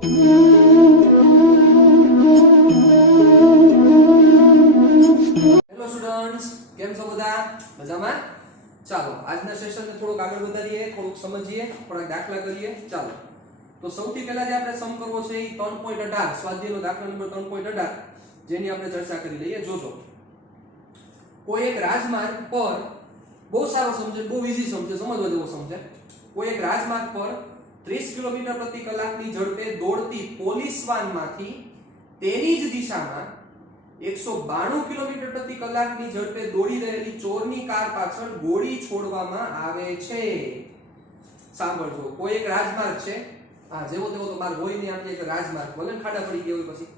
Hello students, કેમ છો બધા? મજામાં? ચાલો આજના સેશનને થોડુંક આગળ વધારીએ, થોડુંક સમજીએ, થોડાક દાખલા કરીએ. ચાલો તો સૌથી પહેલા જે આપણે સમ કરવો છે એ 3.18 સ્વાધ્યાયનો દાખલા નંબર 3.18 જેની આપણે ચર્ચા કરી લઈએ. જોજો, કોઈ એક રાજમાર્ગ પર, બહુ સારો સમજે, બહુ ઈઝી સમજે, સમજવા જેવો સમજે. કોઈ એક રાજમાર્ગ પર 30 કિલોમીટર પ્રતિ કલાકની ઝડપે દોડતી પોલીસ વાનમાંથી તેની જ દિશામાં 192 કિલોમીટર પ્રતિ કલાકની ઝડપે દોડી રહેલી ચોરની કાર પાછળ ગોળી છોડવામાં આવે છે. સાંભળજો, કોઈ એક રાજમાર્ગ છે, હા જેવો તેવો તો બાર હોય નહીં, આપણે એક રાજમાર્ગ ભલે ખાડા પડી ગયા હોય, પછી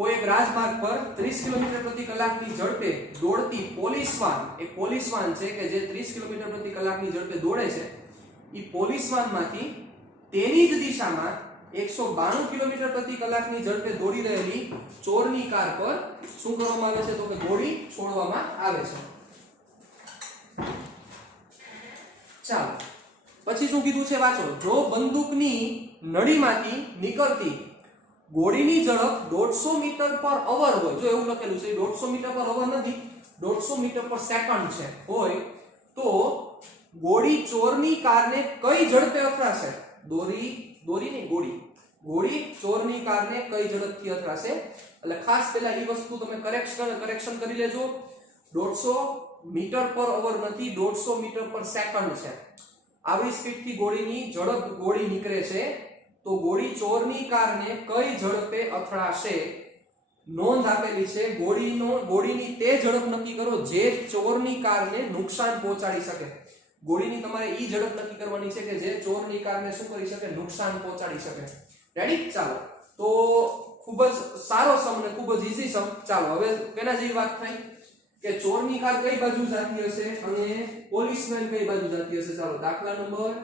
કોઈ એક રાજમાર્ગ પર 30 કિલોમીટર પ્રતિ કલાકની ઝડપે દોડતી પોલીસ વાન, એક પોલીસ વાન છે કે જે 30 કિલોમીટર પ્રતિ કલાકની ઝડપે દોડે છે, એ પોલીસ વાનમાંથી તેની જ દિશામાં 192 કિલોમીટર પ્રતિ કલાકની ઝડપે દોડી રહેલી ચોરની કાર પર શું કરવામાં આવે છે? તો કે ગોળી છોડવામાં આવે છે. ચાલો પછી શું કીધું છે વાંચો. જો બંદૂકની નળીમાંથી નીકળતી ગોળીની ઝડપ 150 મીટર પર અવર હોય, જો એવું લખેલું છે 150 મીટર પર અવર નથી, 150 મીટર પર સેકન્ડ છે હોય, તો ગોળી ચોરની કારને કઈ ઝડપે અથડાશે? ગોળી ચોરની કારને કઈ ઝડપથી અથડાશે? એટલે ખાસ પહેલા એ વસ્તુ તમે કરેક્શન કરી લેજો. 150 મીટર પર અવર નથી, 150 મીટર પર સેકન્ડ છે. આવી સ્પીડથી ગોળી નીકળે છે, તો ગોળી ચોરની કારને કઈ ઝડપે અથડાશે? નોંધ આપેલી છે, ગોળીની તે ઝડપ નક્કી કરો જે ચોરની કારને નુકસાન પહોંચાડી શકે. ગોળીની તમારે ઈ ઝડપ નક્કી કરવાની છે કે જે ચોરની કારને શું કરી શકે? નુકસાન પહોંચાડી શકે. રેડી? ચાલો, તો ખૂબ જ સારો સમ ને ખૂબ જ ઈઝી સમ. ચાલો હવે કેના જેવી વાત થઈ કે ચોરની કાર કઈ બાજુ જતી હશે અને પોલીસમેન કઈ બાજુ જતી હશે. ચાલો દાખલા નંબર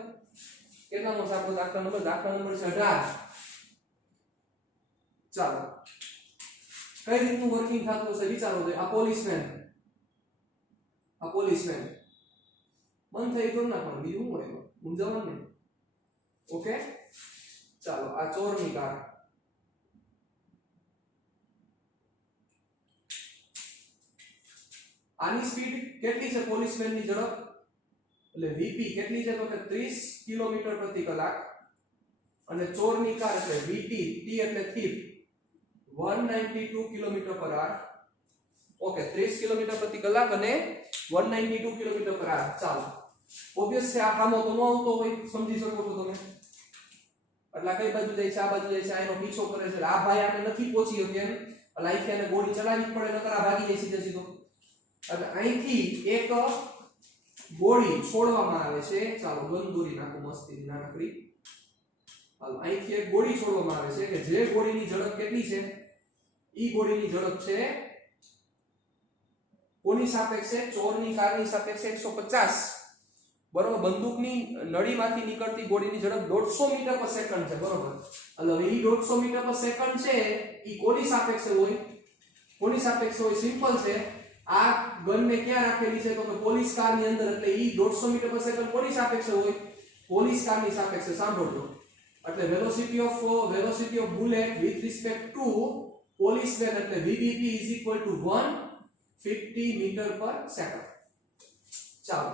કેટલામો છે આપણો દાખલા નંબર છે 18. ચાલો કઈ રીતનું વર્કિંગ થતું હશે વિચારો. આ પોલીસમેન બંધ થઈ ગયું ના, પણ બીજું હોય મૂંઝવણ નહીં. ઓકે, ચાલો આ ચોરની કાર, આની સ્પીડ કેટલી છે? પોલીસમેનની ઝડપ એટલે વીપી કેટલી છે? તો કે 30 કિલોમીટર પ્રતિ કલાક, અને ચોરની કાર એટલે વીટી, ટી એટલે થીપ, 192 કિલોમીટર પર આર. ઓકે, 30 કિલોમીટર પ્રતિ કલાક અને 192 કિલોમીટર પર આર. ચાલો ઓબ્વિયસ છે, આ ખામો તો ન આવતો હોય, સમજી શકો છો તમે. એટલે કઈ બાજુ જાય છે? આ બાજુ જાય છે, આ એનો પીછો કરે છે. આ ભાઈ આને નથી પહોંચી શક્યો એમ, એટલે અહીંથી આને ગોળી ચલાવવી જ પડે, નકર આ ભાગી જાય સીધો. એટલે અહીંથી એક ગોળી છોડવામાં આવે છે. ચાલો ગન દોરી નાખો મસ્તી નાનકડી. હાલ અહીંથી એક ગોળી છોડવામાં આવે છે કે જે ગોળીની ઝડપ કેટલી છે? ઈ ગોળીની ઝડપ છે કોની સાપેક્ષે? ચોરની કારની સાપેક્ષે 150. બરોબર, બંદૂકની નળીમાંથી નીકળતી ગોળીની ઝડપ 150 મીટર પર સેકન્ડ છે. બરોબર, એટલે હવે ઈ 150 મીટર પર સેકન્ડ છે, ઈ કોની સાપેક્ષે હોય? સિમ્પલ છે. આ ગનને ક્યાં રાખેલી છે? તો કે પોલીસ કારની અંદર, એટલે ઈ 150 મીટર પર સેકન્ડ કોની સાપેક્ષે હોય? પોલીસ કારની સાપેક્ષે. સાંભળજો, એટલે velocity of bullet with respect to police van એટલે VBP = 150 મીટર પર સેકન્ડ. ચાલો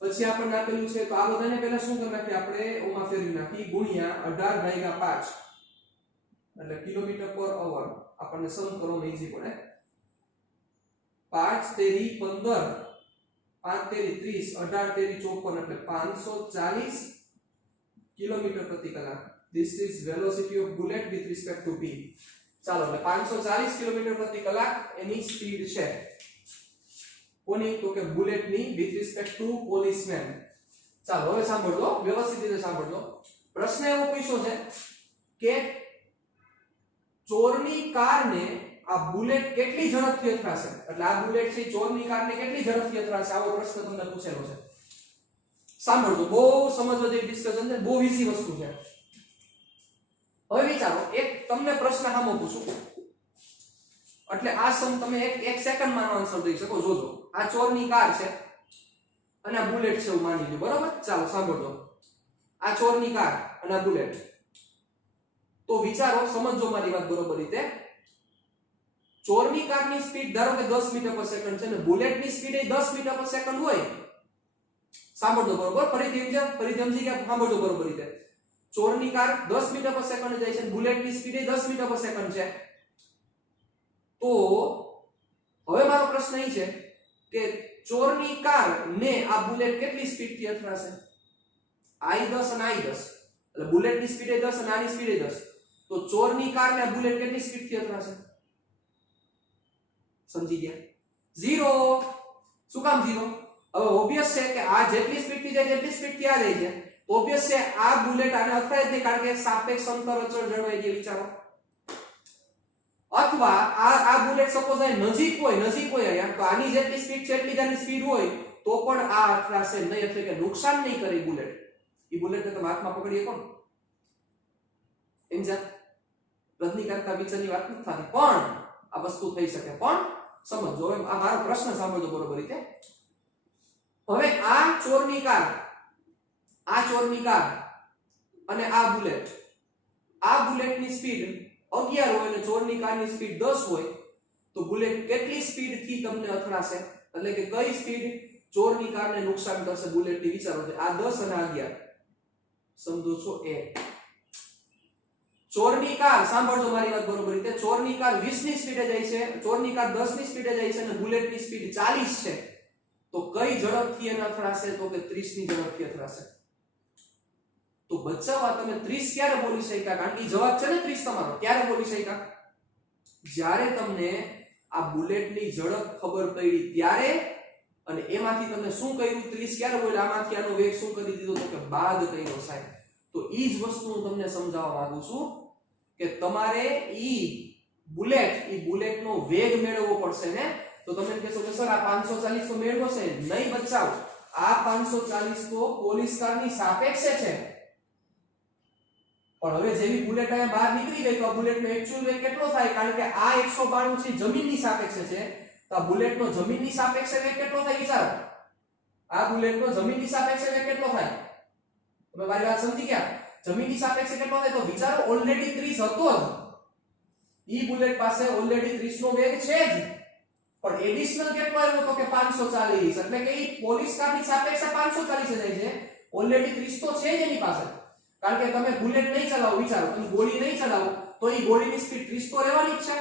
પછી આપણને આપેલું છે, તો આ બધાને પહેલા શું કરી નાખીએ આપણે? ઓમાં ફેરવી નાખી ગુણ્યા 18/5 એટલે કિલોમીટર પર અવર. આપણને સમ કરવાનો ઈઝી પડે. 5 તેરી 15, 5 તેરી 30, 18 તેરી 54 એટલે 540 કિલોમીટર પ્રતિ કલાક. This is velocity of bullet with respect to p. ચાલો એટલે 540 કિલોમીટર પ્રતિ કલાક એની સ્પીડ છે. કોની? તો કે બુલેટની with respect to policeman. ચાલો હવે સાંભળજો, વ્યવસ્થિત રીતે સાંભળજો. પ્રશ્ન એવો પૂછ્યો છે કે ચોરની કારને આ બુલેટ કેટલી ઝડપથી અથડાશે? એટલે આ બુલેટ છે ચોરની કારને કેટલી ઝડપથી અથડાશે? આવો પ્રશ્ન તમને પૂછેલો છે. સાંભળજો, બહુ સમજવા જેવી ડિસ્કશન છે, બહુ ઈઝી વસ્તુ છે. હવે વિચારો, એક તમને પ્રશ્ન સામો પૂછું, એટલે આ સમ તમે એક સેકન્ડમાં આન્સર દઈ શકો. જોજો, આ ચોરની કાર છે અને આ બુલેટ છે એવું માની લો. બરોબર, ચાલો સાંભળજો. આ ચોરની કાર અને આ બુલેટ, તો વિચારો, સમજો મારી વાત બરોબર રીતે. ચોરની કારની સ્પીડ ધારો કે 10 મીટર પર સેકન્ડ છે ને બુલેટની સ્પીડ એ 10 મીટર પર સેકન્ડ હોય. સાંભળજો બરોબર, ફરીથી સમજી ગયા? સાંભળજો બરોબર રીતે. ચોરની કાર 10 મીટર પર સેકન્ડ જાય છે અને બુલેટની સ્પીડ એ 10 મીટર પર સેકન્ડ છે. તો હવે મારો પ્રશ્ન એ છે કે ચોરની કાર ને આ બુલેટ કેટલી સ્પીડથી અથડાશે? I10 અને I10. એટલે બુલેટની સ્પીડ એ 10 અને આની સ્પીડ એ 10. તો ચોરની કાર ને આ બુલેટ કેટલી સ્પીડથી અથડાશે? સમજી ગયા? 0. શું કામ 0? હવે ઓબવિયસ છે કે આ જેટલી સ્પીડથી જાય જેટલી સ્પીડથી આ જાય છે, ઓબવિયસ છે આ બુલેટ આને અથડાય જ નહીં, કારણ કે સાપેક્ષ અંતર અચળ જળવાઈ ગયું. વિચારો. અથવા આ બુલેટ સપોઝ આ નજીક હોય અહીંયા, તો આની જેટલી સ્પીડ છે એટલી જ આની સ્પીડ હોય તો પણ આ અથડાશે નહીં, એટલે કે નુકસાન નહીં કરે બુલેટ. એ બુલેટને તમે હાથમાં પકડીએ કોણ સમજ્યા? રજનીકાંતના વિચારની વાત નથી થતી, પણ આ વસ્તુ થઈ શકે. પણ સમજો, હવે આ મારો પ્રશ્ન સાંભળજો બરોબર રીતે. હવે આ ચોરની કાર અને આ બુલેટની સ્પીડ 11 હોય અને ચોરની કારની સ્પીડ 10 હોય, તો બુલેટ કેટલી સ્પીડથી તમને અથડાશે? એટલે કે કઈ સ્પીડ ચોરની કારને નુકસાન કરશે બુલેટની? વિચારો છે આ 10 અને 11. સમજો છો? એ ચોરની કાર, સાંભળજો મારી વાત બરોબર રીતે, ચોરની કાર 20 ની સ્પીડે જાય છે, ચોરની કાર 10 ની સ્પીડે જાય છે અને બુલેટની સ્પીડ 40 છે. તો કઈ ઝડપથી એને અથડાશે? તો કે 30 ની ઝડપથી અથડાશે. તો બચ્ચાઓ, તમે 30 ક્યારે બોલી શક્યા? કારણ કે જવાબ છે ને 30 તમારો. ક્યારે બોલી શક્યા? જ્યારે તમને આ બુલેટની ઝડપ ખબર પડી ત્યારે, અને એમાંથી તમે શું કર્યું? 30 ક્યારે બોલ્યા? આમાંથી આનો વેગ શું કરી દીધો? તો કે બાદ કર્યો સાહેબ. તો ઈ જ વસ્તુ હું તમને સમજાવવા માંગુ છું કે તમારે ઈ બુલેટનો વેગ મેળવવો પડશે ને. તો તમે કહેશો કે સર આ 540 તો મેળવો છે. નહીં બચાવ, આ 540 તો પોલીસ કારની સાપેક્ષે છે. પણ હવે જેવી બુલેટ અહીંયા બહાર નીકળી ગઈ તો આ બુલેટનો એક્ચ્યુઅલ વેગ કેટલો થાય? કારણ કે આ 192 છે જમીનની સાપેક્ષે છે, તો આ બુલેટનો જમીનની સાપેક્ષે વેગ કેટલો થાય? વિચારો. આ બુલેટનો જમીનની સાપેક્ષે વેગ કેટલો થાય? તમે મારી વાત સમજી ગયા? જમીનની સાપેક્ષે કેટલો થાય? તો વિચારો, ઓલરેડી 30 હતો જ. ઈ બુલેટ પાસે ઓલરેડી 30 નો વેગ છે જ, પણ એડિશનલ કેટલો આવ્યો? તો કે 540. એટલે કે ઈ પોલીસ કારની સાપેક્ષે 540 જાય છે. ઓલરેડી 30 તો છે જ એની પાસે. કારણ કે તમે બુલેટ નહીં ચલાવો, વિચારો, તમે ગોળી નહીં ચલાવો તો ઈ ગોળીની સ્પીડ 30 તો રહેવાની જ છે.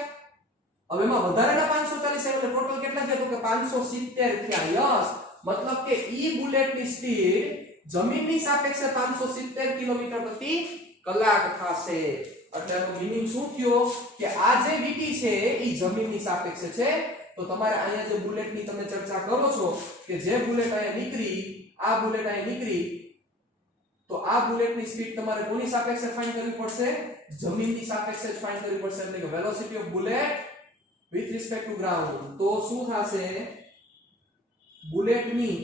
હવે એમાં વધારાના 540 એટલે ટોટલ કેટલા થયા? તો કે 570 થયા. યસ, મતલબ કે ઈ બુલેટની સ્પીડ જમીનની સાપેક્ષે 570 કિલોમીટર પ્રતિ કલાક થશે. એટલે એનો મીનિંગ શું થયો કે આ જે વીટી છે ઈ જમીનની સાપેક્ષે છે. તો તમારે અહીંયા જે બુલેટની તમે ચર્ચા કરો છો કે જે બુલેટ અહીંયા નીકળી, આ બુલેટ અહીંયા નીકળી, તો આ બુલેટની સ્પીડ તમારે કોની સાપેક્ષે ફાઇન્ડ કરવી પડશે? જમીનની સાપેક્ષે જ ફાઇન્ડ કરવી પડશે. એટલે કે velocity of bullet with respect to ground. તો શું થશે? બુલેટની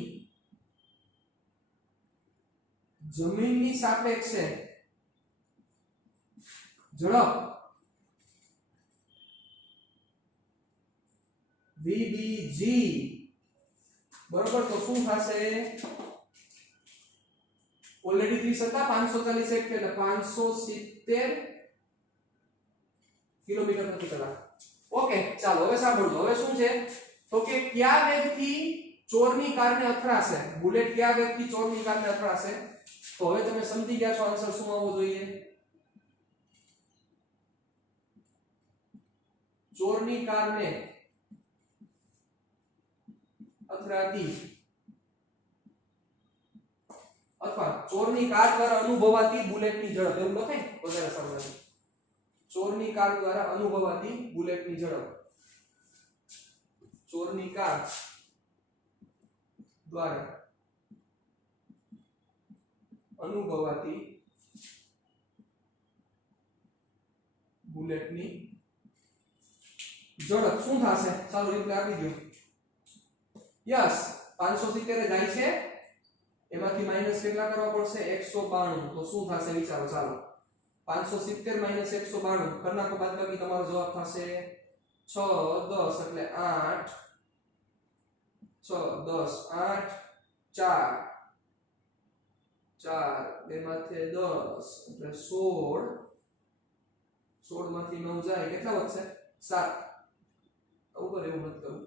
જમીનની સાપેક્ષે ઝડપ VBG બરોબર. તો શું થશે? ઓલરેડી 30 હતા, 540 એટલે 570 કિલોમીટર પ્રતિ કલાક. ઓકે, ચાલો હવે સાંભળજો. હવે શું છે તો કે કયા વેગથી ચોરની કારને અથડાશે બુલેટ? કયા વેગથી ચોરની કારને અથડાશે? તો હવે તમે સમજી ગયા છો આન્સર શું આવવો જોઈએ? ચોરની કારને અથડાતી અથવા ચોરની કાર દ્વારા અનુભવાતી બુલેટની ઝડપ, એવું લખાય વધારે સારું લાગે. ચોરની કાર દ્વારા અનુભવાતી બુલેટની ઝડપ. ચોરની કાર દ્વારા અનુભવાતી બુલેટની ઝડપ શું થશે? ચાલો રિપ્લાય આપી દો. યસ, 570 જાય છે, એમાંથી માઈનસ કેટલા કરવા પડશે? 192. તો શું થશે વિચારો? ચાલો, 570 માઈનસ 192 કર નાખો, બાદબાકી તમારો જવાબ થશે 6 10 એટલે 8 6 10 8 4 4 બે માથે 10 એટલે 16 16 માંથી 9 જાય કેટલા વધશે 7 ઉપર એવું મત કરું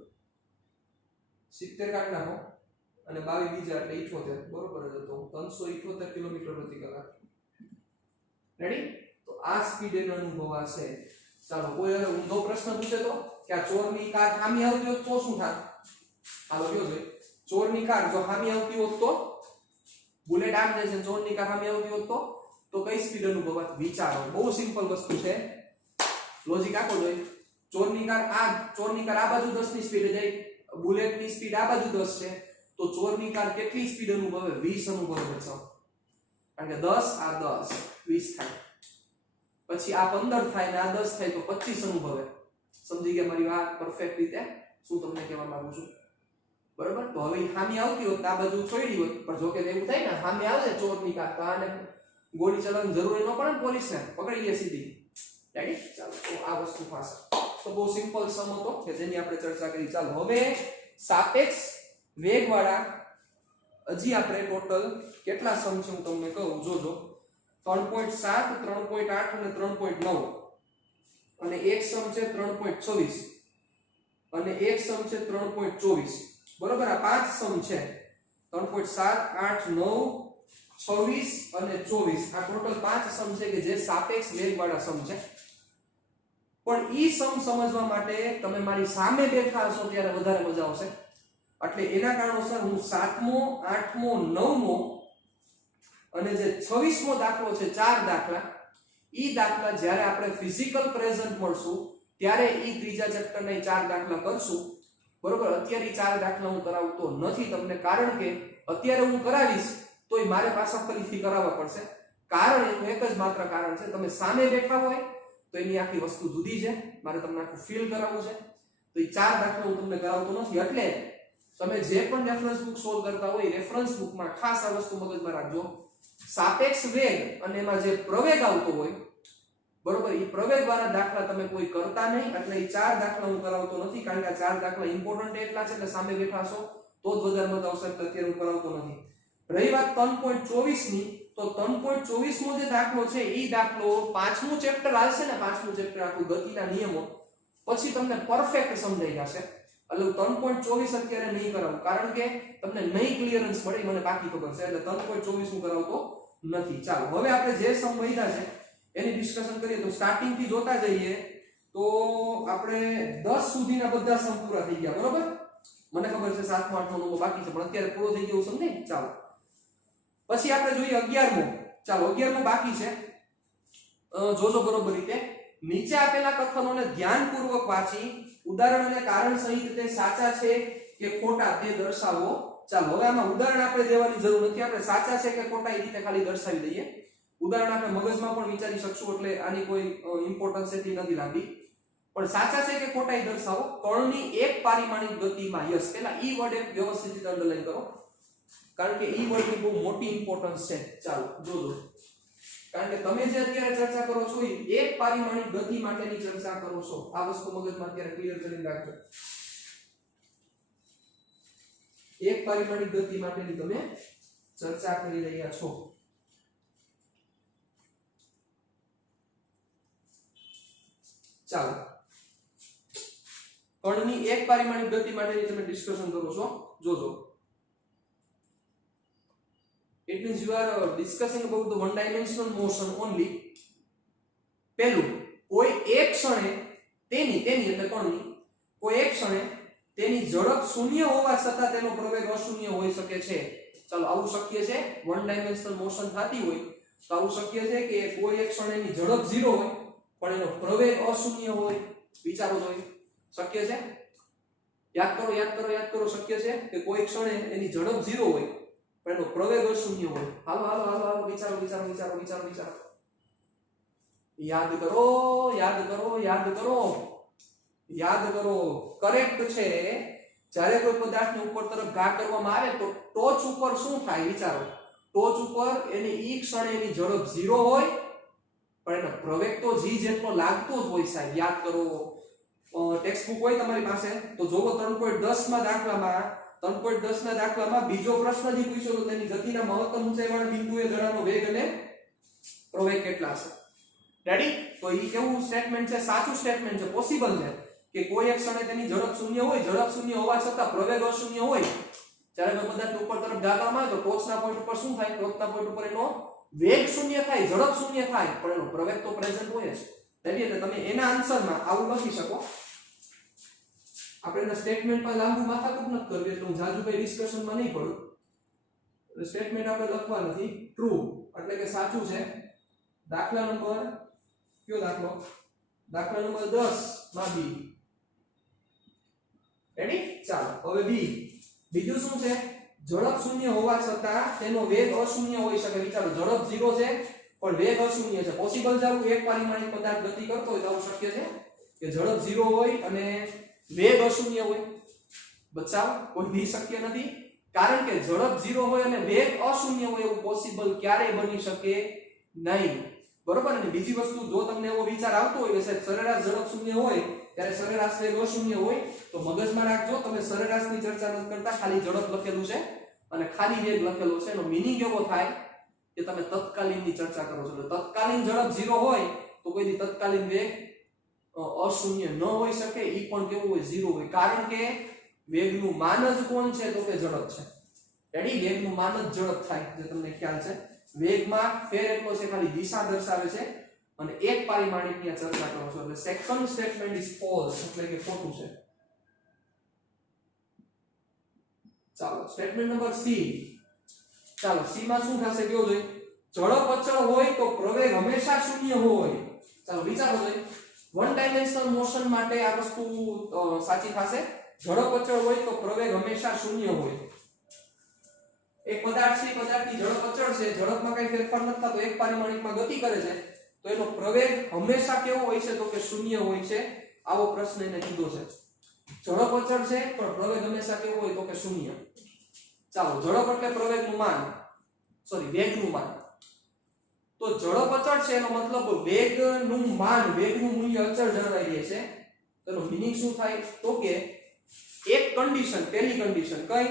70 કાઢી નાખો અને 22 બીજા એટલે 78 બરોબર જ હતો 378 કિલોમીટર પ્રતિ કલાક રેડી તો આ સ્પીડ એને અનુભવાશે ચાલો કોઈ હવે ઊંધો પ્રશ્ન પૂછે તો કે આ ચોરની કાર સામે આવતી હોત તો શું થાય હાલો કયો જોઈએ ચોરની કાર જો સામે આવતી હોત તો બુલેટ આમ જાય છે ચોરની કાર સામે આવતી હોત તો કઈ સ્પીડ અનુભવાત વિચારો બહુ સિમ્પલ વસ્તુ છે લોજિક આખો જોઈએ ચોરની કાર આ બાજુ 10 ની સ્પીડે જાય બુલેટ ની સ્પીડ આ બાજુ 10 છે તો ચોરની કાર કેટલી સ્પીડ અનુભવે 20 અનુભવે છે કારણ કે 10 આ 10 20 થાય પછી આ 15 થાય ને આ 10 થાય તો 25 અનુભવે સમજી ગયા મારી વાત પરફેક્ટ રીતે શું તમને કહેવા માંગુ છું બરાબર તો હવે સામે આવતી હોત આ બાજુ છોડી હોત પણ જો કે એવું થાય ને સામે આવે ચોરની કાર તો આને ગોળી ચલાવવાની જરૂર ન પડે ને પોલીસને પકડી લે સીધી રેડી ચાલો તો આ વસ્તુ પાસે તો બહુ સિમ્પલ સમ હતો કે જેની આપણે ચર્ચા કરી ચાલો હવે સાપેક્ષ વેગવાળા હજી આપણે ટોટલ કેટલા સમ છે હું તમને કહું જોજો 3.7 3.8 અને 3.9 અને એક સમ છે 3.26 અને એક સમ છે 3.24 બરોબર આ પાંચ સમ છે 3.7 8 9 26 અને 24 આ ટોટલ પાંચ સમ છે કે જે સાપેક્ષ વેગવાળા સમ છે પણ ઈ સમ સમજવા માટે તમે મારી સામે બેઠા હશો ત્યારે વધારે મજા આવશે એટલે એના કારણોસર હું 7મો 8મો 9મો અને જે 26મો દાખલો છે ચાર દાખલા ઈ દાખલા જ્યારે આપણે ફિઝિકલ પ્રેઝન્ટ મળશું ત્યારે ઈ ત્રીજા ચેપ્ટરના ચાર દાખલા કરશું બરોબર અત્યારે ચાર દાખલા હું કરાવતો નથી તમને કારણ કે અત્યારે હું કરાવીશ તોય મારે પાછા ફરીથી કરાવવા પડશે કારણ એનું એક જ માત્ર કારણ છે તમે સામે બેઠા હોય તો એની આખી વસ્તુ જુદી છે મારે તમને આખું ફીલ કરાવવું છે તો એ ચાર દાખલા હું તમને કરાવતો નથી એટલે તમે જે પણ રેફરન્સ બુક સોલ્વ કરતા હોય રેફરન્સ બુકમાં ખાસ આ વસ્તુ મગજમાં રાખજો સાપેક્ષ વેગ અને એમાં જે પ્રવેગ આવતો હોય બરોબર એ પ્રવેગ વાળા દાખલા તમે કોઈ કરતા નહીં એટલે એ ચાર દાખલા હું કરાવતો નથી કારણ કે આ ચાર દાખલા ઇમ્પોર્ટન્ટ એટલા છે એટલે સામે બેઠા છો તો જ વધારે મત આવશે એટલે અત્યારે હું કરાવતો નથી રહી વાત 3.24 ની તો 3.24 મો જે દાખલો છે એ દાખલો પાંચમું ચેપ્ટર આવશે ને પાંચમું ચેપ્ટર આખું ગતિના નિયમો પછી તમને પરફેક્ટ સમજાઈ જશે એટલે 3.24 અત્યારે નહીં કરાવું કારણ કે તમને નહીં ક્લિયરન્સ મળે મને બાકી ખબર છે એટલે 3.24 હું કરાવતો નથી ચાલો હવે આપણે જે સમ વધ્યા છે એની ડિસ્કશન કરીએ તો સ્ટાર્ટિંગ થી જોતા જઈએ તો આપણે 10 સુધીના બધા સમ પૂરા થઈ ગયા બરોબર મને ખબર છે 7મો 8મો 9મો બાકી છે પણ અત્યારે પૂરો થઈ ગયો સમજે ચાલો પછી આપણે જોઈએ 11મો ચાલો 11મો બાકી છે જોજો બરોબર રીતે નીચે આપેલા કથનોને ધ્યાનપૂર્વક વાંચી ઉદાહરણ અને કારણ સહિત તે સાચા છે કે ખોટા તે દર્શાવો ચાલો હવે આમાં ઉદાહરણ આપણે દેવાની જરૂર નથી આપણે સાચા છે કે ખોટા એ રીતે ખાલી દર્શાવી દઈએ ઉદાહરણ આપણે મગજમાં પણ વિચારી શકશું એટલે આની કોઈ ઇમ્પોર્ટન્સ એથી નથી લાગી પણ સાચા છે કે ખોટા એ દર્શાવો કણની એક પારિમાણિક ગતિમાં યસ પેલા ઈ વર્ડ એક વ્યવસ્થિત રીતે અંડરલાઈન કરો કારણ કે ઈ વર્ડની બહુ મોટી ઇમ્પોર્ટન્સ છે ચાલો જોજો કારણ કે તમે જે અત્યારે ચર્ચા કરો છો એ એક પારિમાણિક ગતિ માટેની ચર્ચા કરો છો આ વસ્તુ મગજમાં અત્યારે ક્લિયર કરીને રાખજો એક પારિમાણિક ગતિ માટેની તમે ચર્ચા કરી રહ્યા છો ચાલો કણની એક પારિમાણિક ગતિ માટેની તમે ડિસ્કશન કરો છો જોજો it means you are discussing about the one dimensional motion only પહેલું કોઈ એક ક્ષણે તેની એટલે કણની કોઈ એક ક્ષણે તેની ઝડપ શૂન્ય હોવા છતાં તેનો પ્રવેગ અશૂન્ય હોઈ શકે છે ચાલો આવું શક્ય છે વન ડાયમેન્શનલ મોશન થતી હોય તો આવું શક્ય છે કે કોઈ એક ક્ષણેની ઝડપ 0 હોય પણ એનો પ્રવેગ અશૂન્ય હોય વિચારો જોઈએ શક્ય છે યાદ કરો શક્ય છે કે કોઈ ક્ષણે એની ઝડપ 0 હોય પણ એનો પ્રવેગ અશૂન્ય હોય હાલો વિચારો યાદ કરો કરેક્ટ છે જ્યારે કોઈ પદાર્થને ઉપર તરફ ઘા કરવામાં આવે તો ટોચ ઉપર શું થાય વિચારો ટોચ ઉપર એની ઈ ક્ષણે એની ઝડપ 0 હોય પણ એનો પ્રવેગ તો g જેટલો લાગતો જ હોય સાહેબ યાદ કરો ટેક્સ્ટ બુક હોય તમારી પાસે તો જોવો 3.10 ના દાખલામાં બીજો પ્રશ્ન જે પૂછ્યો તો તેની ગતિના મહત્તમ ઊંચાઈવાળા બિંદુએ દડાનો વેગ અને પ્રવેગ કેટલા છે રેડી? તો ઈ કેવું સ્ટેટમેન્ટ છે? સાચું સ્ટેટમેન્ટ છે, પોસિબલ છે કે કોઈ એક ક્ષણે તેની ઝડપ શૂન્ય હોય, ઝડપ શૂન્ય હોવા છતાં પ્રવેગ અશૂન્ય હોય. જ્યારે કોઈ પદાર્થ ઉપર તરફ ગાળવામાં આવે તો ટોચના પોઈન્ટ ઉપર શું થાય? ટોચના પોઈન્ટ ઉપર એનો વેગ શૂન્ય થાય, ઝડપ શૂન્ય થાય, પણ એનો પ્રવેગ તો પ્રેઝન્ટ હોય જ. રેડી? એટલે તમે એના આન્સરમાં આવું લખી શકો. આપણે એના સ્ટેટમેન્ટ પર લાંબુ માથાકૂટ નથી કરવી, એટલે હું જાજુ ભાઈ ડિસ્કશનમાં નહીં પડું. એટલે સ્ટેટમેન્ટ આપણે લખવા નથી. ટ્રુ એટલે કે સાચું છે. દાખલા નંબર કયો દાખલો? દાખલા નંબર 10 માં બી. રેડી? ચાલો હવે બી. બીજું શું છે? ઝડપ શૂન્ય હોવા છતાં તેનો વેગ અશૂન્ય હોઈ શકે. વિચારો, ઝડપ 0 છે પણ વેગ અશૂન્ય છે. પોસિબલ છે આવું? એક પરિમાણિક પદાર્થ ગતિ કરતો હોય તો આવું શક્ય છે કે ઝડપ 0 હોય અને વેગ અશૂન્ય હોય? બચાવ, કોઈ બી શક્ય નથી. કારણ કે ઝડપ 0 હોય અને વેગ અશૂન્ય હોય એવું પોસિબલ ક્યારેય બની શકે નહીં. બરોબર? અને બીજી વસ્તુ, જો તમને એવો વિચાર આવતો હોય કે સાહેબ સરેરાશ ઝડપ શૂન્ય હોય ત્યારે સરેરાશ વેગ અશૂન્ય હોય, તો મગજમાં રાખજો, તમે સરેરાશની ચર્ચા નથી કરતા, ખાલી ઝડપ લખેલું છે અને ખાલી વેગ લખેલો છે. એનો મીનિંગ એવો થાય કે તમે તત્કાલીનની ચર્ચા કરો છો. એટલે તત્કાલીન ઝડપ 0 હોય તો કોઈ દી તત્કાલીન વેગ અશૂન્ય ન હોઈ શકે. ઈ પણ કેવું હોય? 0 હોય. કારણ કે વેગનું માન જ કોણ છે? તો કે ઝડપ છે. રેડી? વેગનું માન જ ઝડપ થાય, જે તમને ખ્યાલ છે. વેગમાં ફેર એટલો છે, ખાલી દિશા દર્શાવે છે અને એક પરિમાણિકની ચર્ચા કરો છો. એટલે સેકન્ડ સ્ટેટમેન્ટ ઇઝ ફોલ્સ, એટલે કે ખોટું છે. ચાલો સ્ટેટમેન્ટ નંબર સી. ચાલો સી માં શું થશે કયો જોઈએ? ઝડપ અચળ હોય તો પ્રવેગ હંમેશા શૂન્ય હોય. ચાલો વિચારો જોઈએ. વન ડાયમેન્શનલ મોશન માટે આ વસ્તુ સાચી થશે. ઝડપ અચળ હોય તો પ્રવેગ હંમેશા શૂન્ય હોય. એક પદાર્થ છે, પદાર્થની ઝડપ અચળ છે, ઝડપમાં કઈ ફેરફાર નથી થતો, એક પરિમાણિકમાં ગતિ કરે છે, તો એનો પ્રવેગ હંમેશા કેવો હોય છે? તો કે શૂન્ય હોય છે. આવો પ્રશ્ન એને કીધો છે. ઝડપ અચળ છે પણ પ્રવેગ હંમેશા કેવો હોય? તો કે શૂન્ય. ચાલો, ઝડપ એટલે પ્રવેગનું માન, સોરી વેગનું માન. તો ઝડપ અચળ છે એનો મતલબ વેગનું માન, વેગનું મૂલ્ય અચળ જળવાઈ રહે છે. તેનો મીનિંગ શું થાય? તો કે એક કન્ડિશન, પહેલી કન્ડિશન કઈ?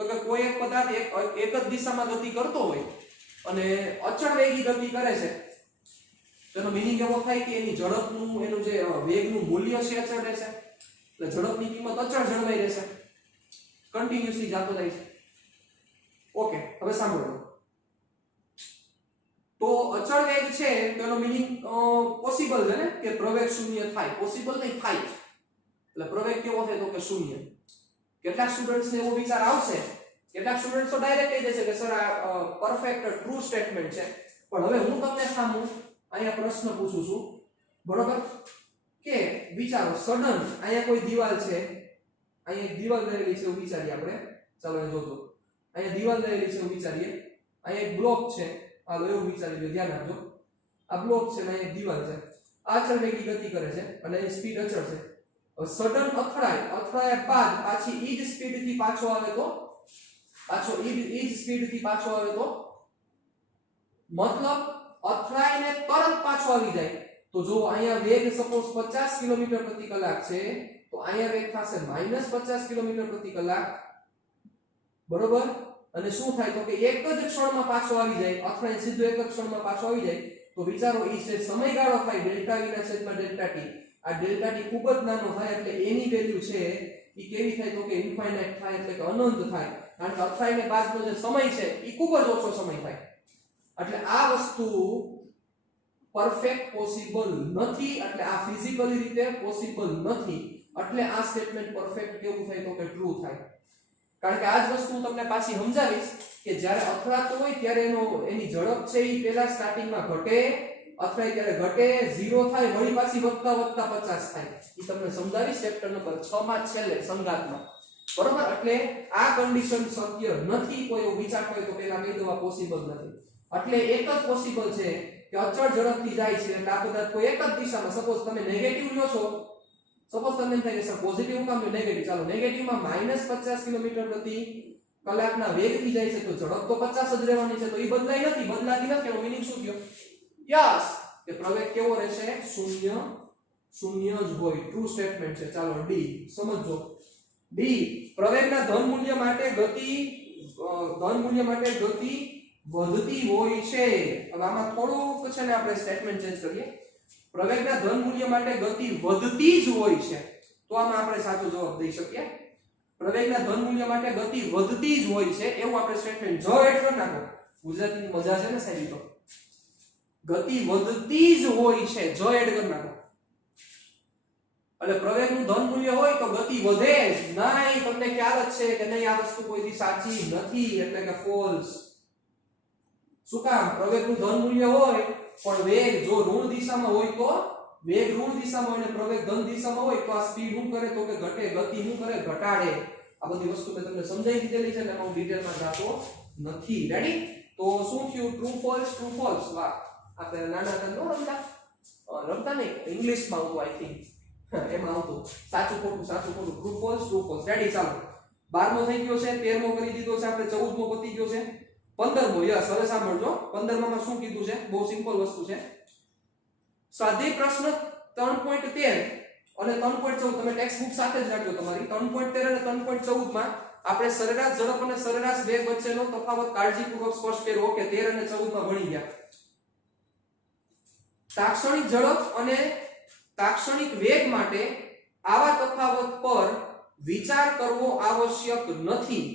તો કે કોઈ એક પદાર્થ એક જ દિશામાં ગતિ કરતો હોય અને અચળ વેગી ગતિ કરે છે. તેનો મીનિંગ એવો થાય કે એની ઝડપનું, એનું જે વેગનું મૂલ્ય છે અચળ રહેશે. એટલે ઝડપની કિંમત અચળ જળવાઈ રહેશે, કન્ટિન્યુઅસલી જાતો જાય છે. ઓકે, હવે સાંભળો. તો અચળ વેગ છે તો એનો મીનિંગ પોસિબલ છે ને કે પ્રવેગ શૂન્ય થાય. પોસિબલ નહીં, થાય. એટલે પ્રવેગ કેવો થાય? તો કે શૂન્ય. કેટલાક સ્ટુડન્ટ્સને એવો વિચાર આવશે, કેટલાક સ્ટુડન્ટ્સ તો ડાયરેક્ટ કહી દેશે કે સર આ પરફેક્ટ ટ્રુ સ્ટેટમેન્ટ છે. પણ હવે હું તમને સામું અહીંયા પ્રશ્ન પૂછું છું, બરોબર? કે વિચારો, સડન અહીંયા કોઈ દીવાલ છે, અહીંયા એક દીવાલ રહેલી છે એવું વિચારીએ આપણે. ચાલો એ જોજો. અહીંયા દીવાલ રહેલી છે એવું વિચારીએ. અહીંયા એક બ્લોક છે, હાલો એવું વિચારી લો, ધ્યાન આપજો. આ બ્લોક છે ને અહીંયા એક દીવાલ છે. અચળ વેગી ગતિ કરે છે અને એની સ્પીડ અચળ છે. સડન અથડાયા બાદ પાછી ઈ જ સ્પીડ થી પાછો આવે તો મતલબ અથડાઈને તરત પાછો આવી જાય તો જો અહીંયા વેગ સપોઝ 50 કિલોમીટર પ્રતિ કલાક છે તો અહીંયા વેગ થશે -50 કિલોમીટર પ્રતિ કલાક, બરોબર? અને શું થાય તો કે એક જ ક્ષણમાં પાછો આવી જાય, અથડાઈને સીધો એક જ ક્ષણમાં પાછો આવી જાય. તો વિચારો ઈ જે સમયગાળો થાય ડેલ્ટા v ના છેદમાં ડેલ્ટા t, આ ડેલ્ટા t ખૂબ જ નાનો થાય એટલે એની વેલ્યુ છે ઈ કેવી થાય તો કે ઇન્ફાઇનાઇટ થાય, એટલે કે અનંત થાય. કારણ કે અથડાઈને બાદનો જે સમય છે ઈ ખૂબ જ ઓછો સમય થાય. એટલે આ વસ્તુ પરફેક્ટ પોસિબલ નથી, એટલે આ ફિઝિકલી રીતે પોસિબલ નથી. એટલે આ સ્ટેટમેન્ટ પરફેક્ટ કેવું થાય તો કે ટ્રુ થાય. કારણ કે આ જ વસ્તુ તમને પાછી સમજાવીશ કે જ્યારે અથડાતો હોય ત્યારે એની ઝડપ છે ઈ પહેલા સ્ટાર્ટિંગમાં ઘટે, અથડાય ત્યારે ઘટે, 0 થાય, વળી પાછી વધતા 50 થાય. ઈ તમને સમજાવીશ ચેપ્ટર નંબર 6 માં છેલ્લે સંગાતમાં, બરોબર? એટલે આ કન્ડિશન શક્ય નથી. કોઈ એવું વિચારતો હોય તો પહેલા કહી દો આ પોસિબલ નથી. એટલે એક જ પોસિબલ છે કે અચળ ઝડપથી જાય છે એટલે આ પદાર્થ કોઈ એક જ દિશામાં, સપોઝ તમે નેગેટિવ લ્યો છો, સપોઝ તમને એમ થાય કે સર પોઝિટિવ કામ નેગેટિવ, ચાલો નેગેટિવમાં -50 કિલોમીટર પ્રતિ કલાકના વેગથી જાય છે તો ઝડપ તો 50 જ રહેવાની છે, તો એ બદલાઈ નથી, બદલાતી નથી. એનો મીનિંગ શું થયો? યસ, કે પ્રવેગ કેવો રહેશે? શૂન્ય જ હોય. ટ્રુ સ્ટેટમેન્ટ છે. ચાલો ડી સમજો. ડી, પ્રવેગના ધન મૂલ્ય માટે ગતિ વધતી હોય છે. હવે આમાં થોડુંક છે ને આપણે સ્ટેટમેન્ટ ચેન્જ કરીએ. પ્રવેગના ધન મૂલ્ય માટે ગતિ વધતી જ હોય છે, તો આમાં આપણે સાચો જવાબ દઈ શકીએ. પ્રવેગના ધન મૂલ્ય માટે ગતિ વધતી જ હોય છે એવું આપણે સ્ટેટમેન્ટ જ એડ કરી નાખો. ગુજરાતીની મજા છે ને સાહેબ, તો ગતિ વધતી જ હોય છે જ એડ કરી નાખો. એટલે પ્રવેગનું ધન મૂલ્ય હોય તો ગતિ વધે જ નહીં. તમને ખ્યાલ જ છે કે નહીં આ વસ્તુ કોઈથી સાચી નથી, એટલે કે ફોલ્સ. શું કામ? પ્રવેગનું ધન મૂલ્ય હોય પણ વેગ જો ઋણ દિશામાં હોય તો વેગ ઋણ દિશામાં હોય અને પ્રવેગ ધન દિશામાં હોય તો આ સ્પીડ શું કરે તો કે ઘટે, ગતિ શું કરે ઘટાડે. આ બધી વસ્તુ મેં તમને સમજાવી દીધેલી છે ને હું ડિટેલમાં જાતો નથી. રેડી? તો શું થયું? True false, true false. વાહ, આપણે નાના હતા નો રમતા નહીં, ઇંગ્લિશમાં આવતું આઈ થિંક એમાં આવતું સાચું ખોટું, સાચું ખોટું, true false, true false. Ready? ચાલો 12મો થઈ ગયો છે, 13મો કરી દીધો છે આપણે, 14મો પતી ગયો છે, 15મો. યસ, હવે સાંભળજો 15માં શું કીધું છે? બહુ સિમ્પલ વસ્તુ છે. સ્વાધ્યાય પ્રશ્ન 3.13 અને 3.14 તમે ટેક્સ્ટ બુક સાથે જ રાખજો તમારી. 3.13 અને 3.14 માં આપણે સરેરાશ ઝડપ અને સરેરાશ વેગ વચ્ચેનો તફાવત કાળજીપૂર્વક સ્પષ્ટ કર્યો. ઓકે, 13 અને 14 માં ભણી ગયા. તાક્ષણિક ઝડપ અને તાક્ષણિક વેગ માટે આવા તફાવત પર વિચાર કરવો આવશ્યક નથી.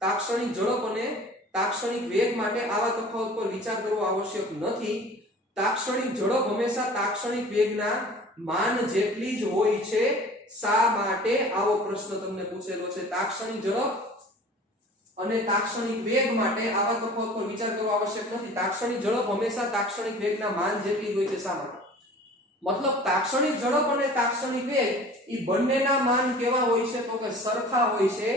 તાક્ષણિક ઝડપ અને તાક્ષણિક વેગ માટે આવા તફાવત પર વિચાર કરવો આવશ્યક નથી. તાક્ષણિક ઝડપ હંમેશા તાક્ષણિક વેગના માન જેટલી જ હોય છે. શા માટે? આવો પ્રશ્ન તમને પૂછેલો છે. તાક્ષણિક ઝડપ અને તાક્ષણિક વેગ માટે આવા તફાવત પર વિચાર કરવો આવશ્યક નથી. તાક્ષણિક ઝડપ હંમેશા તાક્ષણિક વેગના માન જેટલી જ હોય છે. શા માટે? મતલબ તાક્ષણિક ઝડપ અને તાક્ષણિક વેગ ઈ બંનેના માન કેવા હોય છે? તો કે સરખા હોય છે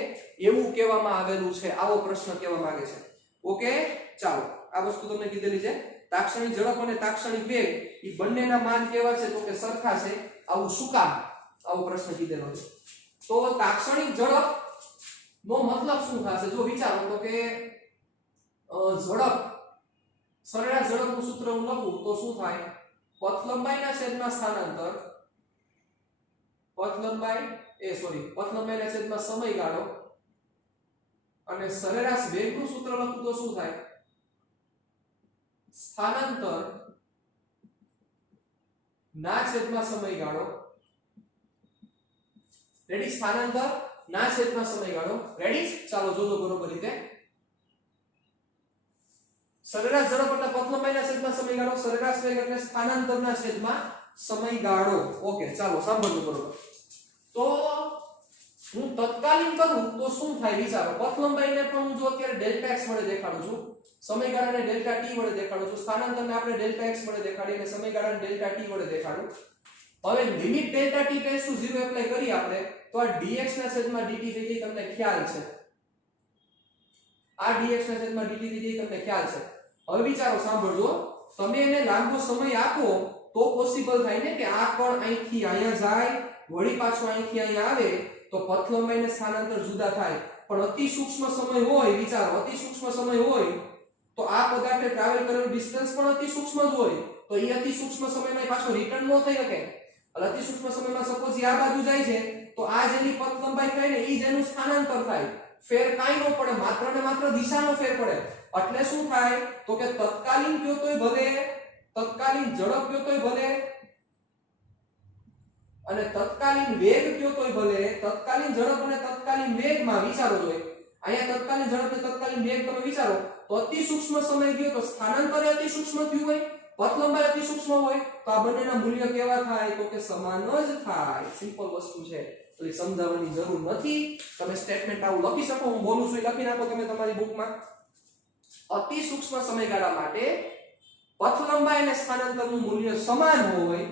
એવું કહેવામાં આવેલું છે. આવો પ્રશ્ન કહેવા માંગે છે. ઓકે, ચાલો આ વસ્તુ તમને કીધેલી છે. તાક્ષણિક ઝડપ અને તાક્ષણિક વેગ ઈ બંનેના માન કેવા છે? તો કે સરખા છે. આવું શું કામ? આવો પ્રશ્ન કીધેલો છે. તો તાક્ષણિક ઝડપ નો મતલબ શું થશે? જો વિચારો તો કે ઝડપ, સરેરાશ ઝડપનું સૂત્ર હું લખું તો શું થાય? પથ લંબાઈના છેદમાં સ્થાનાંતર, પથ લંબાઈના છેદમાં સમયગાળો અને સરેરાશ વેગનું સૂત્ર લખું તો શું થાય? સ્થાનાંતર ના છેદમાં સમયગાળો. રેડી? સ્થાનાંતર ના છેદમાં સમયગાળો. રેડી? ચાલો જોજો બરોબર રીતે. સરેરાશ ઝડપ એટલે પથ લંબાઈના છેદમાં સમયગાળો, સરેરાશ વેગ એટલે સ્થાનાંતરના છેદમાં સમયગાળો. ઓકે, ચાલો સાંભળજો બરોબર. તો હું તત્કાલીન કરું તો શું થાય વિચારો. પથ લંબાઈને પણ હું જો અત્યારે ડેલ્ટા x વડે દેખાડું છું, સમયગાળાને ડેલ્ટા t વડે દેખાડું છું, સ્થાનાંતરને આપણે ડેલ્ટા x વડે દેખાડીએ અને સમયગાળાને ડેલ્ટા t વડે દેખાડું. હવે લિમિટ ડેલ્ટા t → 0 એપ્લાય કરી આપણે તો આ dx ના છેદમાં dt થઈ જાય. તમને ખ્યાલ છે? આ dx ના છેદમાં dt થઈ જાય. તમને ખ્યાલ છે? હવે વિચારો, સાંભળજો. તમે એને લાંબો સમય આપો તો પોસિબલ થાય ને કે આ કણ અહીંથી અહીંયા જાય, વળી પાછો અહીંથી અહીંયા આવે તો પથ લંબાઈને સ્થાનાંતર જુદા થાય. પણ અતિ સૂક્ષ્મ સમય હોય, વિચારો અતિ સૂક્ષ્મ સમય હોય તો આ પદાર્થે ટ્રાવેલ કરેલું ડિસ્ટન્સ પણ અતિ સૂક્ષ્મ જ હોય. તો એ અતિ સૂક્ષ્મ સમયમાં પાછો રિટર્ન ન થઈ શકે. અતિ સૂક્ષ્મ સમયમાં સપોઝ આ બાજુ જાય છે તો આ જેની પથ લંબાઈ થાય ને એ જ એનું સ્થાનાંતર થાય. ફેર કાંઈ ન પડે, માત્ર ને માત્ર દિશાનો ફેર પડે. એટલે શું થાય તો કે તત્કાલીન કયો તોય ભલે, તત્કાલીન ઝડપ કયો તોય ભલે અને તત્કાલીન વેગ કયો તોય ભલે, તત્કાલીન ઝડપ અને તત્કાલીન વેગમાં વિચારો જોઈએ. અહીંયા તત્કાલીન ઝડપ અને તત્કાલીન વેગ તમે વિચારો તો અતિ સૂક્ષ્મ સમય ગયો તો સ્થાનાંતર અતિ સૂક્ષ્મ થયું હોય, પથ લંબાઈ અતિ સૂક્ષ્મ હોય તો આ બંનેના મૂલ્ય કેવા થાય? તો કે સમાન જ થાય. સિમ્પલ વસ્તુ છે, એટલે સમજાવવાની જરૂર નથી. તમે સ્ટેટમેન્ટ આવું લખી શકો, હું બોલું છું એ લખી નાખો તમે તમારી બુકમાં. અતિ સૂક્ષ્મ સમયગાળા માટે પથ લંબાઈ અને સ્થાનાંતરનું મૂલ્ય સમાન હોય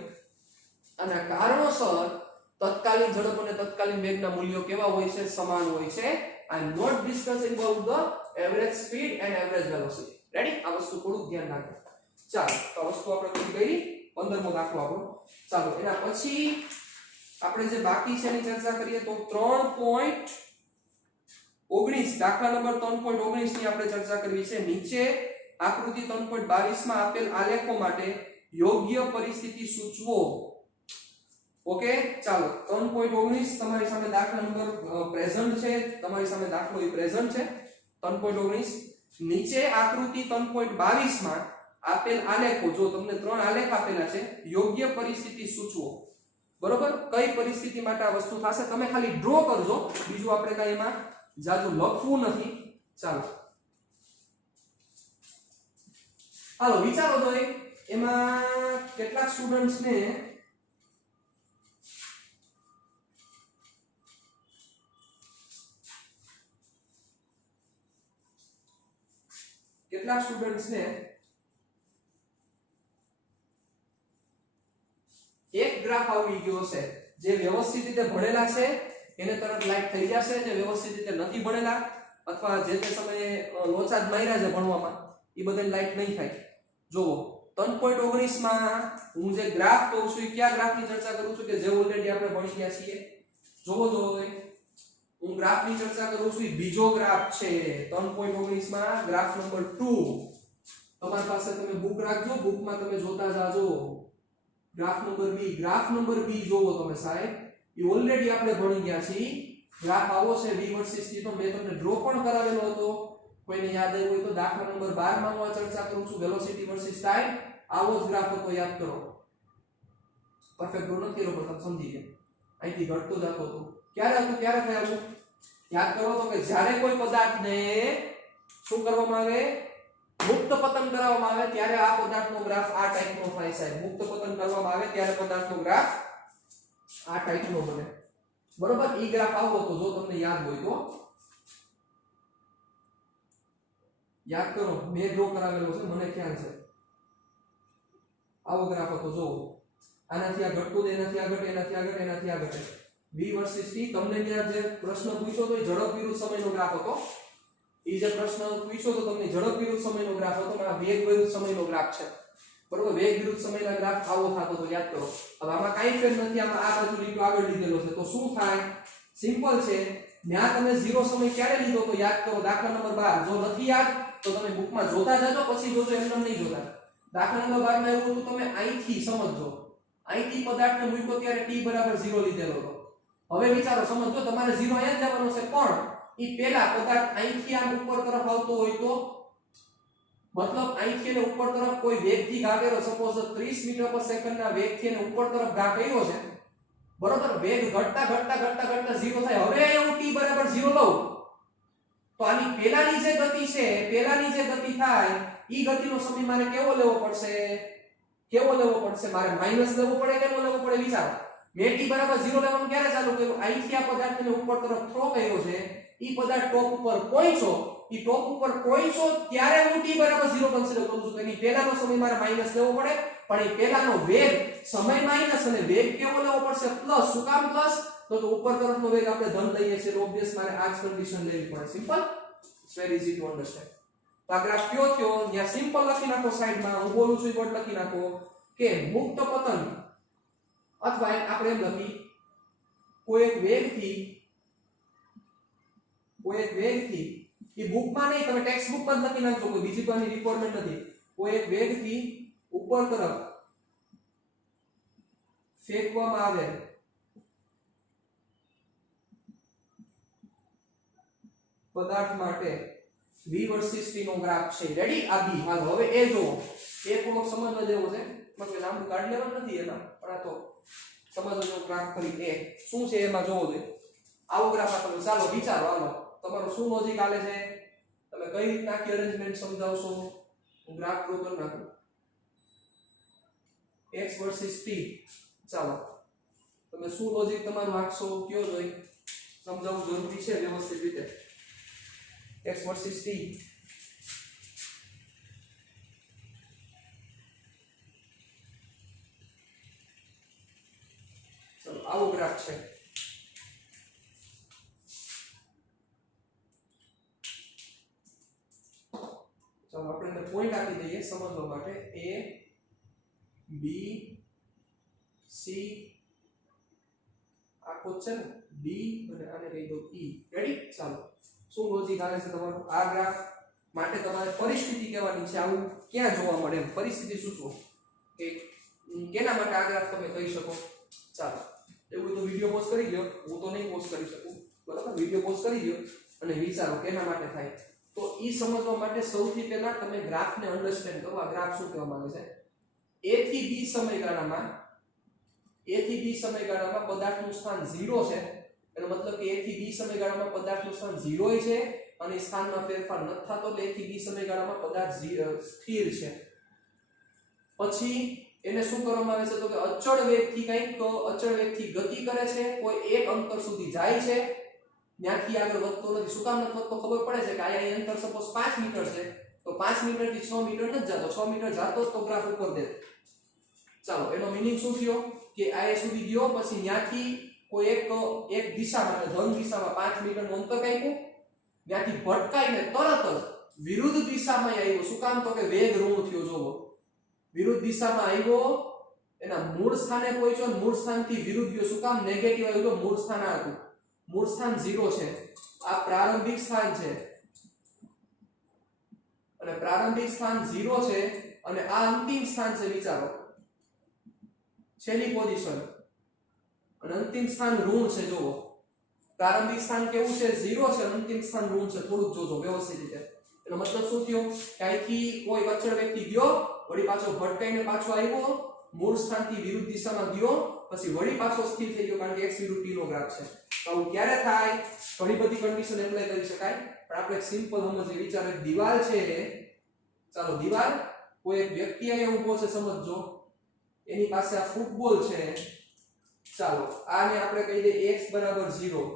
અને કારણોસર તત્કાલીન ઝડપ અને તત્કાલીન વેગના મૂલ્યો કેવા હોય છે? સમાન હોય છે. I am not discussing about the average speed and average velocity. Ready? આ વસ્તુ થોડું ધ્યાન રાખો. ચાલો, તો વસ્તુ આપણે પૂરી કરી. 15મો દાખલો આપણો. ચાલો, એના પછી આપણે જે બાકી છે એની ચર્ચા કરીએ તો 3.19 દાખલા નંબર 3.19 ની આપણે ચર્ચા કરવી છે. નીચે આકૃતિ 3.22 માં આપેલ આલેખો માટે યોગ્ય પરિસ્થિતિ સૂચવો. ઓકે, ચાલો 3.19 તમારી સામે દાખલા નંબર પ્રેઝન્ટ છે. તમારી સામે દાખલો એ પ્રેઝન્ટ છે 3.19. નીચે આકૃતિ 3.22 માં આપેલ આલેખો, જો તમને 3 આલેખ આપેલા છે, યોગ્ય પરિસ્થિતિ સૂચવો. બરોબર, કઈ પરિસ્થિતિ માટે આ વસ્તુ થશે તમે ખાલી ડ્રો કરજો, બીજું આપણે કઈ એમાં જાજુ લખવું નથી. ચાલો હાલો વિચારો તો એમાં કેટલાક સ્ટુડન્ટ્સ ને એક ગ્રાફ આવી ગયો છે. જે વ્યવસ્થિત રીતે ભણેલા છે એને તરત લાઈક થઈ જશે, જે વ્યવસ્થિત રીતે નથી ભણેલા અથવા જે તે સમયે લોચા જ માર્યા છે ભણવામાં એ બધાને લાઈક નહીં થાય. જોવો 3.19 માં હું જે ગ્રાફ કહું છું એ કયા ગ્રાફની ચર્ચા કરું છું કે જે ઓલરેડી આપણે ભણી ગયા છીએ. જોવો હું ગ્રાફની ચર્ચા કરું છું એ બીજો ગ્રાફ છે 3.19 માં ગ્રાફ નંબર 2. તમારી પાસે તમે બુક રાખજો, બુકમાં તમે જોતા જાજો. ગ્રાફ નંબર B જોવો તમે સાહેબ, એ ઓલરેડી આપણે ભણી ગયા છીએ. ગ્રાફ આવો છે v વર્સિસ t, તો મેં તમને ડ્રો પણ કરાવેલો હતો. કોઈને યાદ આવ્યું હોય તો દાખલા નંબર 12 માં હું ચર્ચા કરું છું વેલોસિટી વર્સિસ ટાઈમ. આવો જ ગ્રાફ હતો, યાદ કરો. પરફેક્ટ ડ્રો નથી કર્યો પણ તમે સમજી ગયા. અહીંથી ઘટતો જતો હતો. ક્યારે થયું યાદ કરો તો કે જ્યારે કોઈ પદાર્થને શું કરવામાં આવે, મુક્ત પતન કરવામાં આવે ત્યારે આ પદાર્થનો ગ્રાફ આ ટાઈપનો થાય છે. મુક્ત પતન કરવામાં આવે ત્યારે પદાર્થનો ગ્રાફ આ ટાઈપનો બને. બરોબર, ઈ ગ્રાફ આવો તો જો તમને યાદ હોય તો યાદ કરો. મેં ડ્રો કરાવેલો છે, મને ખ્યાલ છે. આવો ગ્રાફ હતો. જો આનાથી આ ઘટતું, એનાથી આ ઘટે, એનાથી આ ઘટે, એનાથી આ ઘટે. v versus t. તમને ત્યાં જે પ્રશ્ન પૂછ્યો તો એ ઝડપ વિરુદ્ધ સમયનો ગ્રાફ હતો. એ જે પ્રશ્ન પૂછ્યો તો તમને ઝડપ વિરુદ્ધ સમયનો ગ્રાફ હતો, આ વેગ વિરુદ્ધ સમયનો ગ્રાફ છે. બરોબર, વેગ વિરુદ્ધ સમયના ગ્રાફ આવો થતો તો યાદ કરો. હવે આમાં કાઈ ફેર નથી, આમાં આ બાજુ લીટો આગળ લીધેલો છે તો શું થાય? સિમ્પલ છે. ત્યાં તમે 0 સમય ક્યારે લીધો તો યાદ કરો. દાખલા નંબર 12 જો નથી યાદ તો તમે બુકમાં જોતા જાજો, પછી જોજો, એમને નહીં જોતા. દાખલા નંબર 12 માં એવું હતું, તમે અહીંથી સમજો. અહીંથી પદાર્થને મૂક્યો ત્યારે t બરાબર 0 લીધેલો હતો. હવે વિચારો, સમજો, તમારે 0 અહીંયા જ લેવાનો છે, પણ ઈ પેલા પદાર્થ અહીંથી આમ ઉપર તરફ આવતો હોય તો, મતલબ અહીંથી એને ઉપર તરફ કોઈ વેગથી ઘા કર્યો, સપોઝ 30 મીટર પર સેકન્ડના વેગથી એને ઉપર તરફ ઘા કર્યો છે. બરોબર, વેગ ઘટતા 0 થાય. હવે હું t બરાબર 0 લઉં તો આની પેલાની જે ગતિ છે, પેલાની જે ગતિ થાય ઈ ગતિનો સમય મારે કેવો લેવો પડશે? મારે માઈનસ લેવો પડે, કેવો લેવો પડે? વિચારો, મેં t બરાબર 0 લેવાનું ક્યારે ચાલુ કર્યું? અહીંથી આ પદાર્થને ઉપર તરફ થ્રો કર્યો છે, ઈ પદાર્થ ટોપ ઉપર પહોંચ્યો, ત્યારે હું t બરાબર 0 કન્સિડર કરું છું. એની પહેલાનો સમય મારે માઈનસ લેવો પડે, પણ એ પહેલાનો વેગ, સમય માઈનસ અને વેગ કેવો લેવો પડશે? પ્લસ. શું કામ પ્લસ? તો ઉપર તરફનો વેગ આપણે ધન લઈએ છીએ, ઓબ્વિયસ મારે આ જ કન્ડિશન લેવી પડે. Simple, it's very easy to understand. તો આ ગ્રાફ કયો થયો? ત્યાં સિમ્પલ લખી નાખો સાઈડમાં, હું બોલું છું એ વર્ડ લખી નાખો કે મુક્ત પતન, અથવા આપણે એમ લખી કોઈ એક વેગથી એ બુકમાં નહીં, તમે ટેક્સ્ટ બુકમાં જ લખી નાખજો, કોઈ બીજી પાસની રિક્વાયરમેન્ટ નથી. કોઈ એક વેગથી ઉપર તરફ ફેંકવામાં આવે પદાર્થ માટે v વર્સિસ t નો ગ્રાફ છે. રેડી? આ b. હાલો હવે એ જોવો, એ થોડોક સમજવા જેવો છે. મતલબ લાંબુ કાઢી લેવાનું નથી એના, પણ આ તો સમજવા જેવો ગ્રાફ કરી. એ શું છે એમાં જોવો જોઈએ. આવો ગ્રાફ આપેલો. ચાલો વિચારો, હાલો તમારું શું લોજિક આલે છે, તમે કઈ રીતના આખી અરેન્જમેન્ટ સમજાવશો? હું ગ્રાફ ડ્રો કરી નાખું. x versus t. ચાલો તમે શું લોજિક તમારું રાખશો કયો જોઈ, સમજાવવું જરૂરી છે વ્યવસ્થિત રીતે. x versus t. ચલો આવો ગ્રાફ છે. ચાલો આપણે પોઈન્ટ આપી દઈએ સમજવા માટે. a b c આખો છે ને b અને આને કહી દો e. રેડી? ચાલો શું લોજિક આવે છે તમારું? આ ગ્રાફ માટે તમારે પરિસ્થિતિ કહેવાની છે. આવું ક્યાં જોવા મળે એમ પરિસ્થિતિ સૂચવો કે કેના માટે આ ગ્રાફ તમે કહી શકો. ચાલો એવું તો વિડિયો પોઝ કરી દો, હું તો નહીં પોઝ કરી શકું. બરાબર, વિડિયો પોઝ કરી દો અને વિચારો કેના માટે થાય. તો ઈ સમજવા માટે સૌથી પહેલા તમે ગ્રાફને અન્ડરસ્ટેન્ડ કરો. આ ગ્રાફ શું કહેવા માંગે છે? a થી b સમયગાળામાં પદાર્થનું સ્થાન 0 છે. એનો મતલબ કે a થી b સમયગાળામાં પદાર્થનું સ્થાન 0 છે અને સ્થાનમાં ફેરફાર ન થતો, એટલે a થી b સમયગાળામાં પદાર્થ સ્થિર છે. પછી એને શું કરવામાં આવે છે? તો કે અચળ વેગથી ગતિ કરે છે, કોઈ એક અંતર સુધી જાય છે, ત્યાંથી આગળ વધતો નથી. શું કામ નથી વધતો? ખબર પડે છે કે આ અંતર સપોઝ 5 મીટર છે, તો 5 મીટર થી 6 મીટર નથી જતો. 6 મીટર જતો તો ગ્રાફ ઉપર દે. ચાલો, એનો મીનિંગ શું થયો કે આ સુધી ગયો, પછી ત્યાંથી કોઈ એક દિશામાં એટલે ધન દિશામાં 5 મીટરનું અંતર કાપ્યું, ત્યાંથી ભટકાઈને તરત જ વિરુદ્ધ દિશામાં આવ્યો. શું કામ? તો કે વેગ ઋણ થયો. જોવો, વિરુદ્ધ દિશામાં આવ્યો, એના મૂળ સ્થાને પહોંચ્યો, મૂળ સ્થાનથી વિરુદ્ધ ગયો. શું કામ? નેગેટિવ આવ્યો. મૂળ સ્થાન આ હતું, મૂળ સ્થાન 0 છે. આ પ્રારંભિક સ્થાન છે અને પ્રારંભિક સ્થાન 0 છે અને આ અંતિમ સ્થાન છે. વિચારો, છેલ્લી પોઝિશન અને અંતિમ સ્થાન ઋણ છે. જોવો, પ્રારંભિક સ્થાન કેવું છે? 0 છે, અંતિમ સ્થાન ઋણ છે. થોડુંક જોજો વ્યવસ્થિત રીતે. એનો મતલબ શું થયો કે અહીંથી કોઈ અચળ વ્યક્તિ ગયો, વળી પાછો ભટકાઈને પાછો આવ્યો, મૂળ સ્થાનથી વિરુદ્ધ દિશામાં ગયો, પછી વળી પાછો સ્થિર થઈ ગયો, કારણ કે x વિરુદ્ધ t નો ગ્રાફ છે. તો આવું ક્યારે થાય? ઘણી બધી કન્ડિશન એપ્લાય કરી શકાય, પણ આપણે સિમ્પલ સમજીએ. વિચારો, એક દીવાલ છે. ચાલો, દીવાલ, કોઈ એક વ્યક્તિ અહીંયા ઊભો છે, સમજો. એની પાસે આ ફૂટબોલ છે. ચાલો, આને આપણે કહી દઈએ x બરાબર 0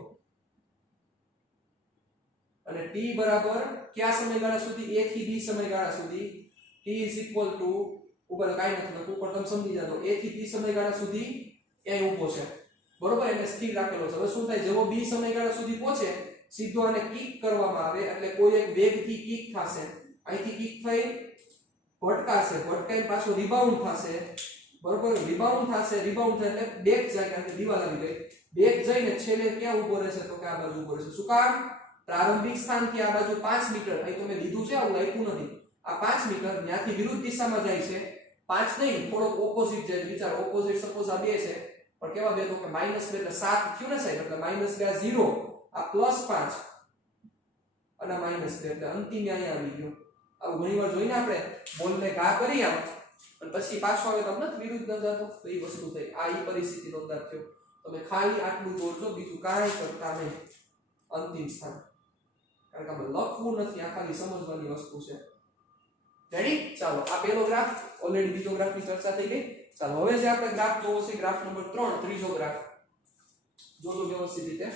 અને t બરાબર કયા સમયગાળા સુધી? a થી b સમયગાળા સુધી. t ઉપર કાઈ નથી લખવું, પણ તમે સમજી જાજો. a થી b સમયગાળા સુધી એ ઊભો છે, બરોબર? એને સ્થિર રાખેલો છે. હવે શું થાય? જેવો b સમયગાળા સુધી પહોંચે, સીધો આને કિક કરવામાં આવે, એટલે કોઈ એક વેગથી કિક થશે. અહીંથી કિક થઈ ભટકાશે, ભટકાઈને પાછો રિબાઉન્ડ થશે, બરોબર? રિબાઉન્ડ થાય એટલે બેક જાય, કારણ કે દીવાલ આવી ગઈ. બેક જઈને છેલ્લે ક્યાં ઊભો રહેશે? તો કે આ બાજુ ઊભો રહેશે. શું કામ? પ્રારંભિક સ્થાનથી આ બાજુ 5 મીટર, અહીં તો મેં લીધું છે, આવું લખ્યું નથી. આ 5 મીટર ત્યાંથી વિરુદ્ધ દિશામાં જાય છે. 5 નહીં, થોડોક ઓપોઝિટ જાય. વિચાર, ઓપોઝિટ સપોઝ આ 2 છે, પણ કેવા 2? તો કે -2 એટલે 7 થયું ને સાહેબ, એટલે -2 આ 0, આ +5 અને -2 એટલે અંતિમ અહીંયા આવી ગયો. આવું ઘણીવાર જોઈને આપણે બોલને ઘા કરી આમ અને પછી પાછો આવે તો નથી વિરુદ્ધ ન જતો, તો એ વસ્તુ થઈ. આ ઈ પરિસ્થિતિનો અંદાજ થયો. તમે ખાલી આટલું દોરજો, બીજું કાંઈ કરતા નહીં. અંતિમ સ્થાન, કારણ કે આપણે લખવું નથી, આ ખાલી સમજવાની વસ્તુ છે. રેડી? ચાલો, આ પહેલો ગ્રાફ, ઓલરેડી બીજો ગ્રાફની ચર્ચા થઈ ગઈ. ચાલો, હવે જે આપણે ગ્રાફ જોવો છે, ગ્રાફ નંબર 3, ત્રીજો ગ્રાફ જોજો વ્યવસ્થિત રીતે.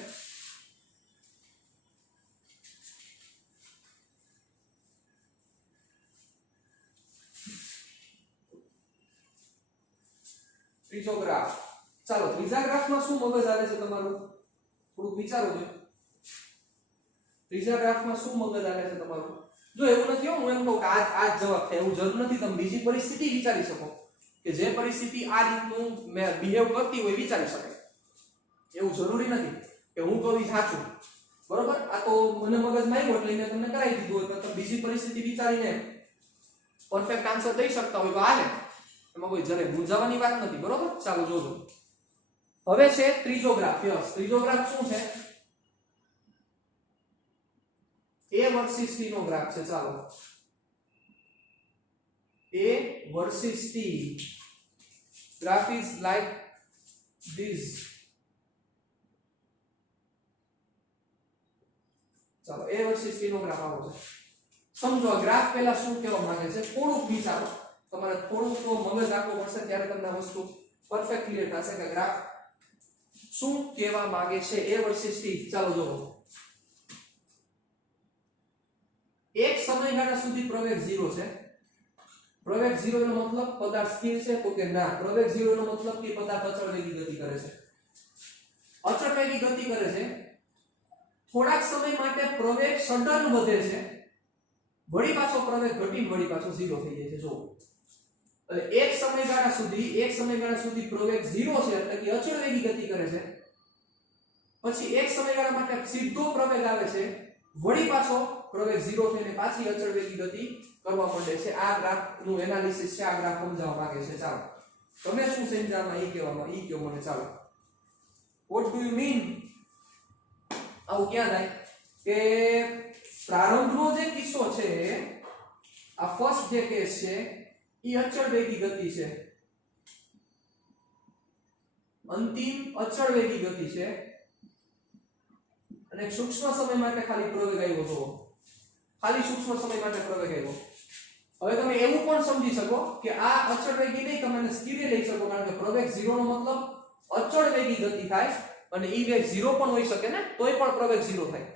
ત્રીજો ગ્રાફ. ચાલો, ત્રીજા ગ્રાફમાં શું મગજ આવે છે તમારું? થોડુંક વિચારો જો. ત્રીજા ગ્રાફમાં શું મગજ આવે છે તમારું? જો એવું નથી, હું એમ કહું કે આ જ જવાબ થાય એવું જરૂર નથી. તમે બીજી પરિસ્થિતિ વિચારી શકો કે જે પરિસ્થિતિ આ રીતનું બિહેવ કરતી હોય વિચારી શકાય. એવું જરૂરી નથી કે હું કહું ઈ સાચું, બરોબર? આ તો મને મગજમાં આવ્યો એટલે મેં તમને કરાવી દીધું હોય, તો તમે બીજી પરિસ્થિતિ વિચારીને પરફેક્ટ આન્સર દઈ શકતા હોય તો હાલે. એમાં કોઈ જરે મૂંઝાવાની વાત નથી, બરોબર? ચાલો જોજો. હવે છે ત્રીજો ગ્રાફ. યસ, ત્રીજો ગ્રાફ શું છે? a વર્સિસ t નો ગ્રાફ છે. ચાલો, a versus t graph is like this. ચાલો, a વર્સિસ t નો ગ્રાફ આવો છે. સમજો આ ગ્રાફ પહેલા શું કહેવા માંગે છે, થોડુંક વિચારો. તમારે થોડુંક તો મગજ રાખવું પડશે, ત્યારે તમને આ વસ્તુ પરફેક્ટ ક્લિયર થશે કે ગ્રાફ શું કહેવા માંગે છે. a versus t. ચાલો જોવો. એક સમયગાળા સુધી પ્રવેગ 0 છે. પ્રવેગ 0 એનો મતલબ પદાર્થ સ્થિર છે? તો કે ના. પ્રવેગ 0 એનો મતલબ કે પદાર્થ અચળ વેગી ગતિ કરે છે. અચળ વેગી ગતિ કરે છે. થોડાક સમય માટે પ્રવેગ સડન વધે છે, વળી પાછો પ્રવેગ ઘટીને વળી પાછો 0 થઈ જાય છે. જો એટલે એક સમયગાળા સુધી પ્રવેગ 0 છે, એટલે કે અચળ વેગી ગતિ કરે છે. પછી એક સમયગાળા માટે સીધો પ્રવેગ આવે છે, વળી પાછો પ્રવેગ 0 થઈને પાછી અચળ વેગી ગતિ કરવા માંડે છે. આ ગ્રાફનું એનાલિસિસ છે, આ ગ્રાફ સમજાવવા માંગે છે. ચાલો, તમે શું સમજાવવામાં ઈ કહો મને. ચાલો, what do you mean? આવું ક્યાં થાય કે પ્રારંભનો જે કિસ્સો છે આ ફર્સ્ટ જે કેસ છે એ અચળ વેગી ગતિ છે, અંતિમ અચળ વેગી ગતિ છે અને સૂક્ષ્મ સમય માટે ખાલી પ્રવેગ આવ્યો હતો, ખાલી સૂક્ષ્મ સમય માટે પ્રવેગ આવ્યો. હવે તમે એવું પણ સમજી શકો કે આ અચળ વેગી નહીં, તમે એને સ્થિરે લઈ શકો, કારણ કે પ્રવેગ 0 નો મતલબ અચળ વેગી ગતિ થાય અને ઈ વેગ 0 પણ હોઈ શકે ને, તોય પણ પ્રવેગ 0 થાય.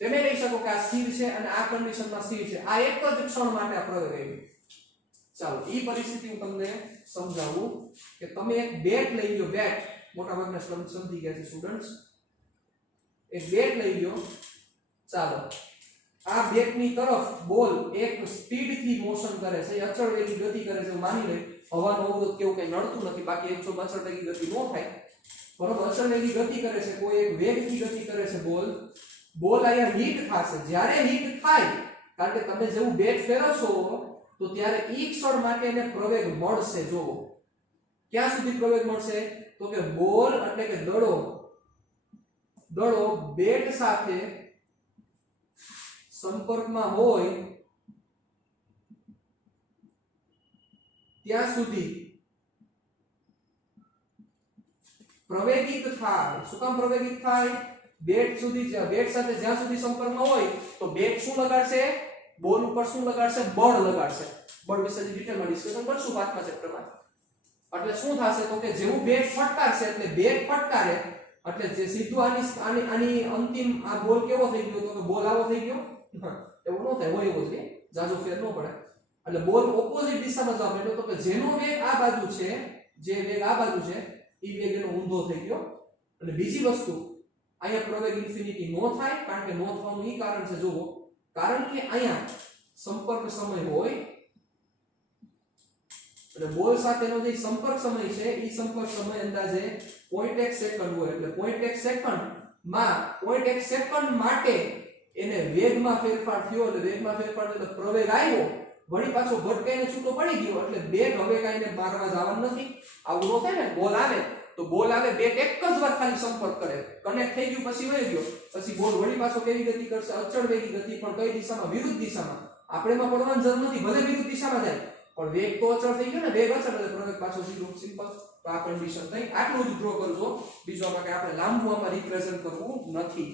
તમે લઈ શકો કે આ સ્થિર છે અને આ કન્ડિશનમાં સ્થિર છે, આ એક જ ક્ષણ માટે આ પ્રવેગ આવ્યો. ચાલો ઈ પરિસ્થિતિ હું તમને સમજાવું કે તમે એક બેટ લઈ લો, બેટ મોટા ભાગના સમજી ગયા છે સ્ટુડન્ટ્સ, એક બેટ લઈ લો. ચાલો આ બેટની તરફ બોલ એક સ્પીડથી મોશન કરે છે, અચળ વેગી ગતિ કરે છે, માની લે હવાનો અવરોધ કેવું કઈ નડતું નથી, બાકી 100 અચળ વેગી ગતિ ન થાય, બરોબર. અચળ વેગી ગતિ કરે છે, કોઈ એક વેગથી ગતિ કરે છે બોલ. બોલ અહીંયા હિટ થશે, જ્યારે હિટ થાય, કારણ કે તમે જેવું બેટ ફેરવશો તો ત્યારે ઈ ક્ષણ માટે એને પ્રવેગ મળશે. જો ક્યાં સુધી પ્રવેગ મળશે, તો કે બોલ એટલે કે દડો બેટ સાથે સંપર્કમાં હોય ત્યાં સુધી પ્રવેગિત થાય. શું કામ પ્રવેગિત થાય? બેટ સાથે જ્યાં સુધી સંપર્કમાં હોય તો બેટ શું લગાડશે, બોલ ઉપર શું લગાડશે, બળ લગાડશે. બળ વિશે ડિટેલમાં ડિસ્કશન કરશું પાછલા ચેપ્ટરમાં. એટલે શું થશે તો કે જેવું બેટ ફટકારશે એટલે બેટ ફટકારે એટલે જે સીધું આની અંતિમ આ બોલ કેવો થઈ ગયો, તો કે બોલ આવો થઈ ગયો, એવું ન થાય, હોય એવો જ જાજો ફેર ન પડે. એટલે બોલ ઓપોઝિટ દિશામાં જવા માંડ્યો, તો કે જેનો વેગ આ બાજુ છે, જે વેગ આ બાજુ છે ઈ વેગ એનો ઊંધો થઈ ગયો. અને બીજી વસ્તુ, અહીંયા પ્રવેગ ઇન્ફિનિટી નો થાય, કારણ કે નો થવાનું ઈ કારણ છે, જુઓ, કારણ કે અહીંયા સંપર્ક સમય હોય એટલે બોલ સાથેનો જે સંપર્ક સમય છે ઈ સંપર્ક સમય અંદાજે 0.1 સેકન્ડ હોય. એટલે 0.1 સેકન્ડમાં 0.1 સેકન્ડ માટે એને વેગમાં ફેરફાર થયો, એટલે વેગમાં ફેરફાર એટલે પ્રવેગ આવ્યો, વળી પાછો ભટકાઈને છૂટો પડી ગયો, એટલે બેટ હવે કાઈને મારવા જવાનું નથી. આવું ન થાય ને, બોલ આવે તો બોલ આવે, બેટ એક જ વાર ખાલી સંપર્ક કરે, કનેક્ટ થઈ ગયું, પછી વહી ગયો, પછી બોલ વળી પાછો કેવી ગતિ કરશે, અચળ વેગી ગતિ, પણ કઈ દિશામાં, વિરુદ્ધ દિશામાં. આપણેમાં પડવાની જરૂર નથી, ભલે વિરુદ્ધ દિશામાં જાય પણ વેગ તો અચળ થઈ ગયો ને, વેગ અચળ એટલે પ્રવેગ પાછો ઝીરો, સિમ્પલ. તો આ કન્ડિશન થઈ. આટલું જ ડ્રો કરજો, બીજું આમાં કે આપણે લાંબુ આમાં રિપ્રેઝન્ટ કરવું નથી.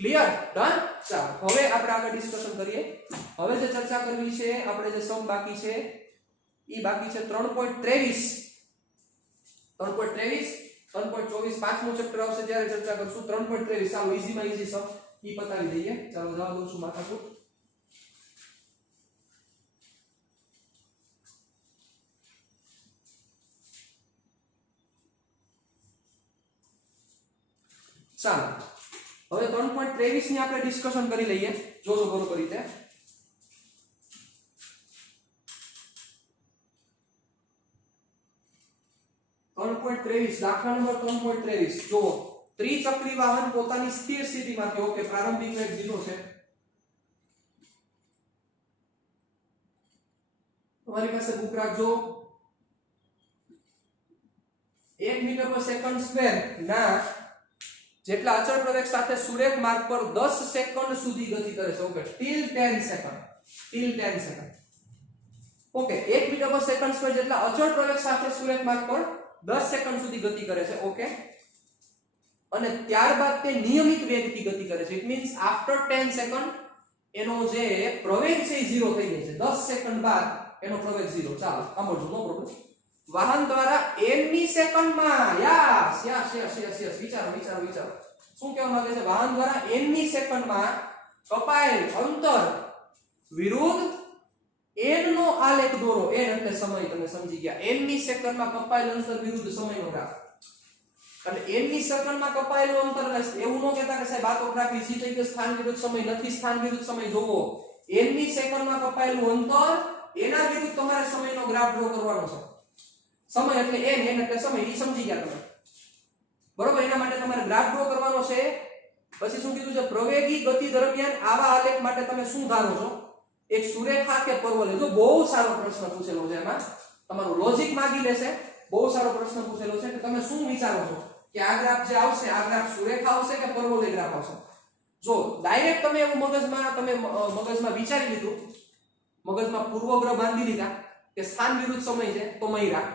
ક્લિયર? ડન. ચાલો હવે આપણે આગળ ડિસ્કશન કરીએ. હવે જે ચર્ચા કરવી છે, આપણે જે સમ બાકી છે ઈ બાકી છે 3.23 3.24 પાંચમું ચેપ્ટર આવશે ત્યારે ચર્ચા કરશું. 3.23 ચાલો ઈઝીમાં ઈઝી સમ ઈ પતાવી દઈએ. ચાલો જવા દઉં છું માથાકૂટ. ચાલો હવે 3.23 ની આપણે ડિસ્કશન કરી લઈએ, જોજો બરોબર રીતે. દાખલા નંબર 3.23 જો ત્રિચક્રી વાહન પોતાની સ્થિર સ્થિતિમાંથી, ઓકે, પ્રારંભિક વેગ 0 છે, તમારી પાસે બુક રાખજો. 1 મીટર પર સેકન્ડ સ્ક્વેર ના જેટલા અચળ પ્રવેગ સાથે સુરેખ માર્ગ પર 10 સેકન્ડ સુધી ગતિ કરે છે, okay, till 10 second, okay. 1 metre પર સેકન્ડ સ્ક્વેર જેટલા અચળ પ્રવેગ સાથે સુરેખ માર્ગ પર 10 સેકન્ડ સુધી ગતિ કરે છે, ઓકે. અને ત્યારબાદ તે નિયમિત વેગથી ગતિ કરે છે. ઇટ મીન્સ આફ્ટર 10 સેકન્ડ એનો જે પ્રવેગ છે એ 0 થઈ જાય છે. 10 સેકન્ડ બાદ એનો પ્રવેગ 0. ચાલો સાંભળજો, નો પ્રોબ્લેમ. વાહન દ્વારા n મી સેકન્ડમાં, યસ વિચારો શું કહેવા માંગે છે? વાહન દ્વારા n મી સેકન્ડમાં કપાયેલ અંતર વિરુદ્ધ n નો આલેખ દોરો. n એટલે સમય, તમે સમજી ગયા. n મી સેકન્ડમાં કપાયેલ અંતર વિરુદ્ધ સમયનો ગ્રાફ. એટલે n મી સેકન્ડમાં કપાયેલું અંતર, એવું ન કહેતા કે સાહેબ આ તો ગ્રાફ ઈઝી થઈ ગયો, સ્થાન વિરુદ્ધ સમય નથી, સ્થાન વિરુદ્ધ સમય જોવો. n મી સેકન્ડમાં કપાયેલું અંતર, એના વિરુદ્ધ તમારે સમયનો ગ્રાફ ડ્રો કરવાનો છે. સમય એટલે n એટલે સમય, ઈ સમજી ગયા તમે, બરોબર? એના માટે તમારે ગ્રાફ ડ્રો કરવાનો છે. પછી શું કીધું છે? પ્રવેગી ગતિ દરમિયાન આવા આલેખ માટે તમે શું ધારો છો? એક સુરેખા કે પરવલય? જો બહુ સારો પ્રશ્ન પૂછેલો છે, એમાં તમારું લોજિક માંગી લેશે. બહુ સારો પ્રશ્ન પૂછેલો છે કે તમે શું વિચારો છો કે આ ગ્રાફ જે આવશે, આ ગ્રાફ સુરેખા આવશે કે પરવલય ગ્રાફ આવશે? જો ડાયરેક્ટ તમે એવું મગજમાં વિચારી લીધું, મગજમાં પૂર્વગ્રહ બાંધી લીધા કે સ્થાન વિરુદ્ધ સમય છે તો મયરા,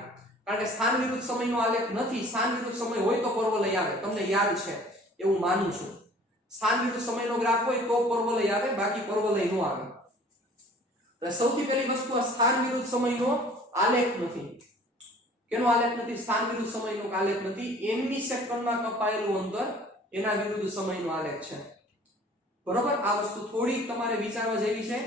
કારણ કે સ્થાન વિરુદ્ધ સમયનો આલેખ નથી, સ્થાન વિરુદ્ધ સમય હોય તો પર્વલય આવે, તમને યાદ છે એવું માનું છું. સ્થાન વિરુદ્ધ સમયનો ગ્રાફ હોય તો પર્વલય આવે, બાકી પર્વલય નો આવે. એટલે સૌથી પહેલી વસ્તુ આ સ્થાન વિરુદ્ધ સમયનો આલેખ નથી. કેનો આલેખ નથી? સ્થાન વિરુદ્ધ સમયનો આલેખ નથી. એમની સેકન્ડમાં કપાયેલું અંતર એના વિરુદ્ધ સમયનો આલેખ છે. બરોબર? આ વસ્તુ થોડીક તમારે વિચારવા જેવી છે,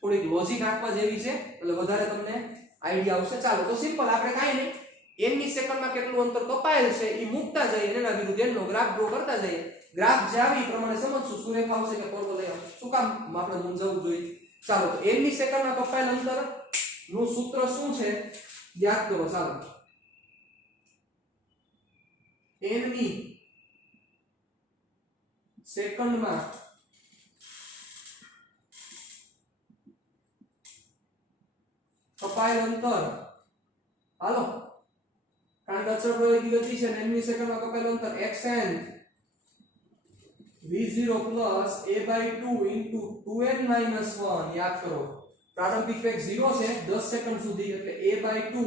થોડીક લોજિક રાખવા જેવી છે, એટલે વધારે તમને આઈડિયા આવશે. ચાલો તો સિમ્પલ, આપણે કાંઈ નહીં, એમની સેકન્ડમાં કેટલું અંતર કપાયેલ છે એ મૂકતા જઈએ, એના વિરુદ્ધ એનો ગ્રાફ ડ્રો કરતા જઈએ. ગ્રાફ જે આવે એ પ્રમાણે સમજશું સુરેખા આવશે કે પર્વલય. શું કામ આપણે સમજાવવું જોઈએ? ચાલો તો એમની સેકન્ડમાં કપાયેલ અંતર નું સૂત્ર શું છે યાદ કરો. ચાલો, એમની સેકન્ડમાં કપાયેલ અંતર, હાલો, કારણ કે અચળ પ્રવેગી ગતિ છે ને એમની સેકન્ડમાં કપાયેલ અંતર xn v0 plus a/2 into 2n minus 1. યાદ કરો, પ્રારંભિક વેગ 0 છે 10 સેકન્ડ સુધી, એટલે a/2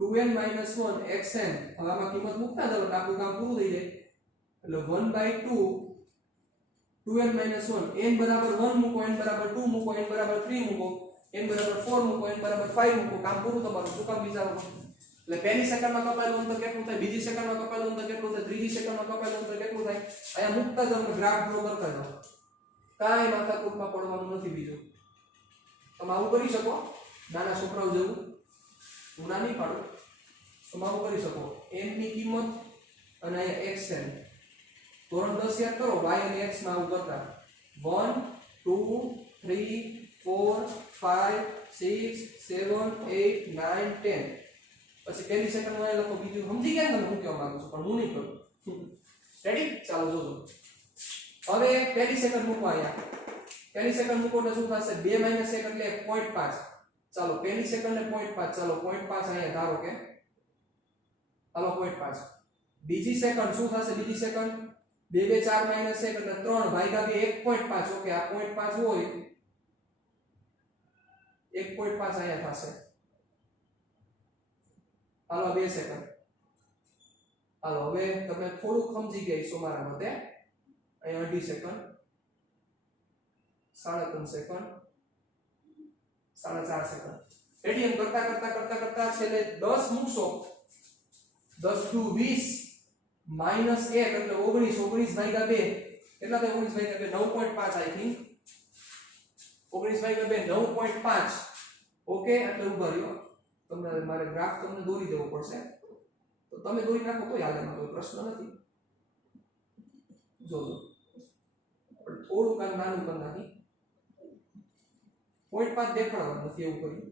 2n minus 1 xn. હવે આમાં કિંમત મૂકતા જાવ એટલે આપણું કામ પૂરું થઈ જાય. એટલે 1/2 2n minus 1, n બરાબર 1 મૂકો, n બરાબર 2 મૂકો, n બરાબર 3 મૂકો, n બરાબર 4 મૂકો, n બરાબર 5 મૂકો, કામ પૂરું તમારું. શું કામ વિચારો? એટલે પહેલી સેકન્ડમાં કપાયેલું અંતર કેટલું થાય, બીજી સેકન્ડમાં કપાયેલું અંતર કેટલું થાય, ત્રીજી સેકન્ડમાં કપાયેલું અંતર કેટલું થાય. અહીંયા મૂકતા જાવ ને ગ્રાફ ડ્રો કરતા જાવ, કાંઈ માથાકૂટમાં પડવાનું નથી. બીજું તમે આવું કરી શકો, નાના છોકરાઓ જેવું, હું ના નહીં પાડું, તમે આવું કરી શકો. n ની કિંમત અને અહીંયા xn, ધોરણ 10 યાદ કરો, y અને x માં આવું કરતા 1 2 3 4 5 6 7 8 9 10. પછી પહેલી સેકન્ડમાં એ લખો, બીજું સમજી ગયા તમે હું કહેવા માંગુ છું, પણ હું નહીં કરું. રેડી? ચાલો જોજો. હવે પહેલી સેકન્ડ મૂકો, અહીંયા પહેલી સેકન્ડ મૂકો એટલે શું થશે? 2 - 1 એટલે 0.5. ચાલો પહેલી સેકન્ડ ને 0.5, ચાલો 0.5 અહીંયા ધારો કે, ચાલો 0.5. બીજી સેકન્ડ શું થશે? બીજી સેકન્ડ 2 2 4 - 1 એટલે 3 ભાગ્યા 2 1.5. ઓકે, આ 0.5 હોય 1.5 અહીંયા થશે. હાલો 2 સેકન્ડ. હાલો હવે તમે થોડુંક સમજી ગયા છો મારા મતે. અહીંયા 2.5 સેકન્ડ, 3.5 સેકન્ડ, 4.5 સેકન્ડ. રેડી? એમ કરતા કરતા કરતા કરતા છેલ્લે 10 મૂકશો, 10 * 20 - 1 એટલે 19. 19 ભાગ્યા 2 કેટલા થાય? 19 ભાગ્યા 2 9.5 આઈ થિંક. 19 ભાગ્યા 2 9.5. ઓકે, એટલે ઉભા રહ્યો, તમને મારે ગ્રાફ તમને દોરી દેવો પડશે, તો તમે દોરી નાખો તો હાલે, એમાં કોઈ પ્રશ્ન નથી. જોજો આપણે થોડું કામ નાનું કરી નાખી, 0.5 દેખાડવાનું નથી એવું કર્યું,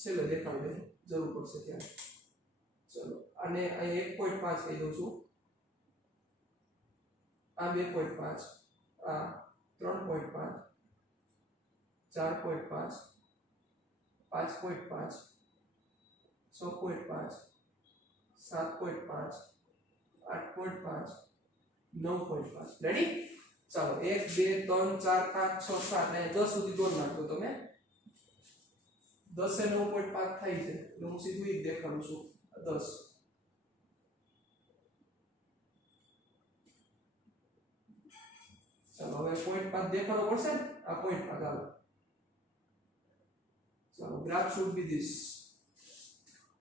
છેલ્લે દેખાડી દે, જરૂર પડશે ત્યારે. ચલો આને અહીં 1.5 કહી દઉં છું, આ 2.5, આ 3.5, 4.5, 5.5, 6.5, 7.5, 8.5, 9.5. રેડી? ચાલો 1 2 3 4 5 6 7 અને 10 સુધી દોડ નાખો તમે. 10 એ 9.5 થાય છે, એટલે હું સીધું એક દેખાડું છું. 10 ચાલો હવે 0.5 દેખાડવો પડશે ને, આ 0.5. ચાલો ચાલો ગ્રાફ શુડ બી ધીસ.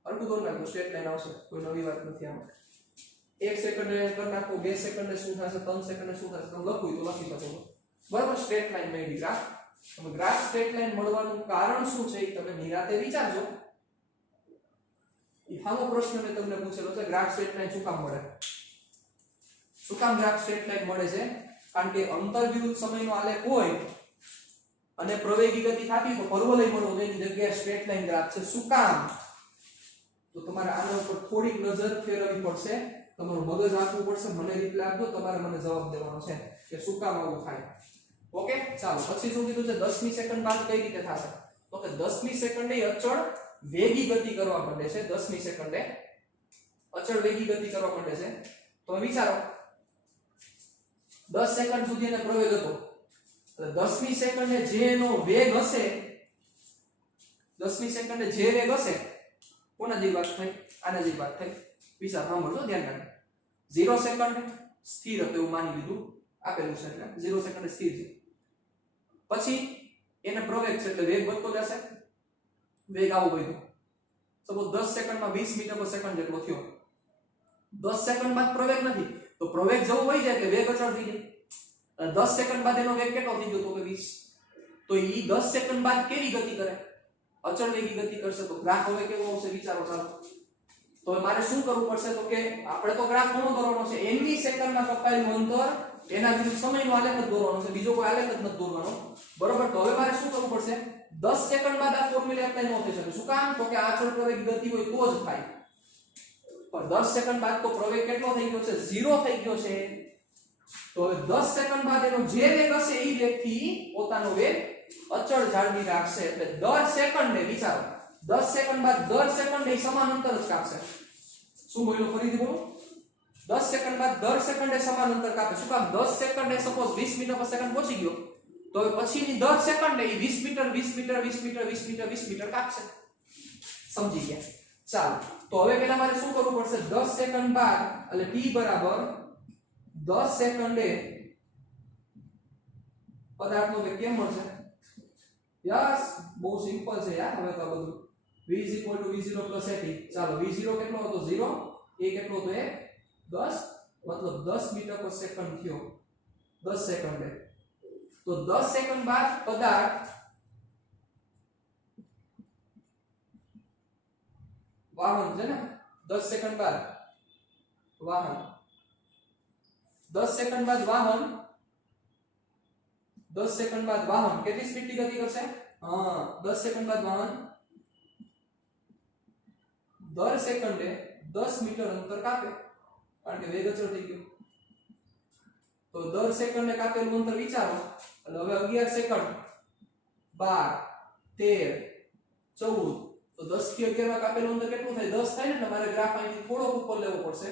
અરકું દોડ નાખો, સ્ટ્રેટ લાઈન આવશે, કોઈ નવી વાત નથી આમાં. 1 સેકન્ડે કરી નાખો, 2 સેકન્ડે શું થશે, 3 સેકન્ડે શું થશે, તમે લખવું તો લખી શકો. બરાબર? સ્ટ્રેટ લાઈન મળી ગ્રાફ. હવે ગ્રાફ સ્ટ્રેટ લાઈન મળવાનું કારણ શું છે એ તમે નિરાતે વિચારજો. એ હાનો પ્રશ્ન મેં તમને પૂછેલો છે, ગ્રાફ સ્ટ્રેટ લાઈન શું કામ મળે? શું કામ ગ્રાફ સ્ટ્રેટ લાઈન મળે છે? કારણ કે અંતર વિરુદ્ધ સમયનો આલેખ હોય અને પ્રવેગી ગતિ થતી તો પર્વલય મળવો જોઈએ, એની જગ્યાએ સ્ટ્રેટ લાઈન ગ્રાફ છે. શું કામ? તો તમારે આના ઉપર થોડીક નજર ફેરવવી પડશે, તમારું મગજ આપવું પડશે, મને રિપ્લાય આપજો, તમારે મને જવાબ દેવાનો છે કે શું કામ આવું થાય. ઓકે, ચાલો પછી શું કીધું છે? 10મી સેકન્ડ બાદ કઈ રીતે થશે? તો કે 10મી સેકન્ડે અચળ વેગી ગતિ કરવા માંડે છે. 10મી સેકન્ડે અચળ વેગી ગતિ કરવા માંડે છે. તો વિચારો 10 સેકન્ડ સુધી એને પ્રવેગ હતો, એટલે 10મી સેકન્ડે જે એનો વેગ હશે, 10મી સેકન્ડે જે વેગ હશે, કોના જેવી વાત થઈ? આના જેવી વાત થઈ. વિચાર સાંભળજો, ધ્યાન રાખજો. 0 સેકન્ડ સ્થિર હતો એવું માની લીધું, આપેલું છે એટલે 0 સેકન્ડ સ્થિર છે. પછી એને પ્રવેગ છે એટલે વેગ વધતો જશે, વેગ આવો વધ્યો. સપોઝ 10 સેકન્ડમાં 20 મીટર પર સેકન્ડ જેટલો થયો. 10 સેકન્ડ બાદ પ્રવેગ નથી, તો પ્રવેગ જવો હોય જાય કે વેગ અચળ થઈ જાય. અને 10 સેકન્ડ બાદ એનો વેગ કેટલો થઈ ગયો તો કે 20. તો ઈ 10 સેકન્ડ બાદ કેવી ગતિ કરે? અચળ વેગી ગતિ કરશે. તો ગ્રાફ હવે કેવો આવશે વિચારો ચાલો. તો મારે શું કરવું પડશે? તો કે આપણે તો ગ્રાફ કોનો દોરવાનો છે? nમી સેકન્ડમાં કપાયેલું અંતર એના વિરુદ્ધ સમયનો આલેખ જ દોરવાનો છે, બીજો કોઈ આલેખ જ નથી દોરવાનો. બરોબર? તો હવે મારે શું કરવું પડશે? 10 સેકન્ડ બાદ આ ફોર્મ્યુલા એપ્લાય ન થઈ શકે. શું કામ? તો કે અચળ પ્રવેગી ગતિ હોય તો જ થાય. પણ 10 સેકન્ડ બાદ તો પ્રવેગ કેટલો થઈ ગયો છે? 0 થઈ ગયો છે. તો હવે 10 સેકન્ડ બાદ એનો જે વેગ હશે એ વેગથી પોતાનો વેગ અચળ જાળવી રાખશે. એટલે દર સેકન્ડે વિચારો, 10 સેકન્ડ બાદ દર સેકન્ડે સમાન અંતર જ કાપશે. શું બોલ્યો? ફરીથી બોલો. 10 સેકન્ડ બાદ દર સેકન્ડે સમાન અંતર કાપે. શું કામ? 10 સેકન્ડે સપોઝ 20 મીટર પર સેકન્ડ પહોંચી ગયો, તો હવે પછીની દર સેકન્ડે એ 20 metre 20 metre 20 metre 20 metre 20 metre કાપશે. સમજી ગયા? ચાલો, તો હવે પહેલા મારે શું કરવું પડશે? 10 સેકન્ડ બાદ એટલે t બરાબર 10 સેકન્ડે પદાર્થનો વેગ કેમ મળશે? યસ, બહુ સિમ્પલ છે યાર. હવે તો આ બધું v v0 at. ચાલો, v0 કેટલો હતો? 0. a કેટલો હતો? 1. 10 મતલબ 10 મીટર પર સેકન્ડ થયો 10 સેકન્ડે. તો 10 સેકન્ડ બાદ પદાર્થ વાહન છે ને, 10 સેકન્ડ બાદ વાહન, 10 સેકન્ડ બાદ વાહન, 10 સેકન્ડ બાદ વાહન કેટલી સ્પીડથી ગતિ કરશે? હા, 10 સેકન્ડ બાદ વાહન દર સેકન્ડે 10 મીટર અંતર કાપે, કારણ કે વેગ અચળ થઈ ગયો. તો દર સેકન્ડે કાપેલું અંતર વિચારો. એટલે હવે 11 સેકન્ડ 12 13 14, તો 10 થી 11 માં કાપેલું અંતર કેટલું થાય? 10 થાય ને. એટલે મારે ગ્રાફ અહીંથી થોડોક ઉપર લેવો પડશે,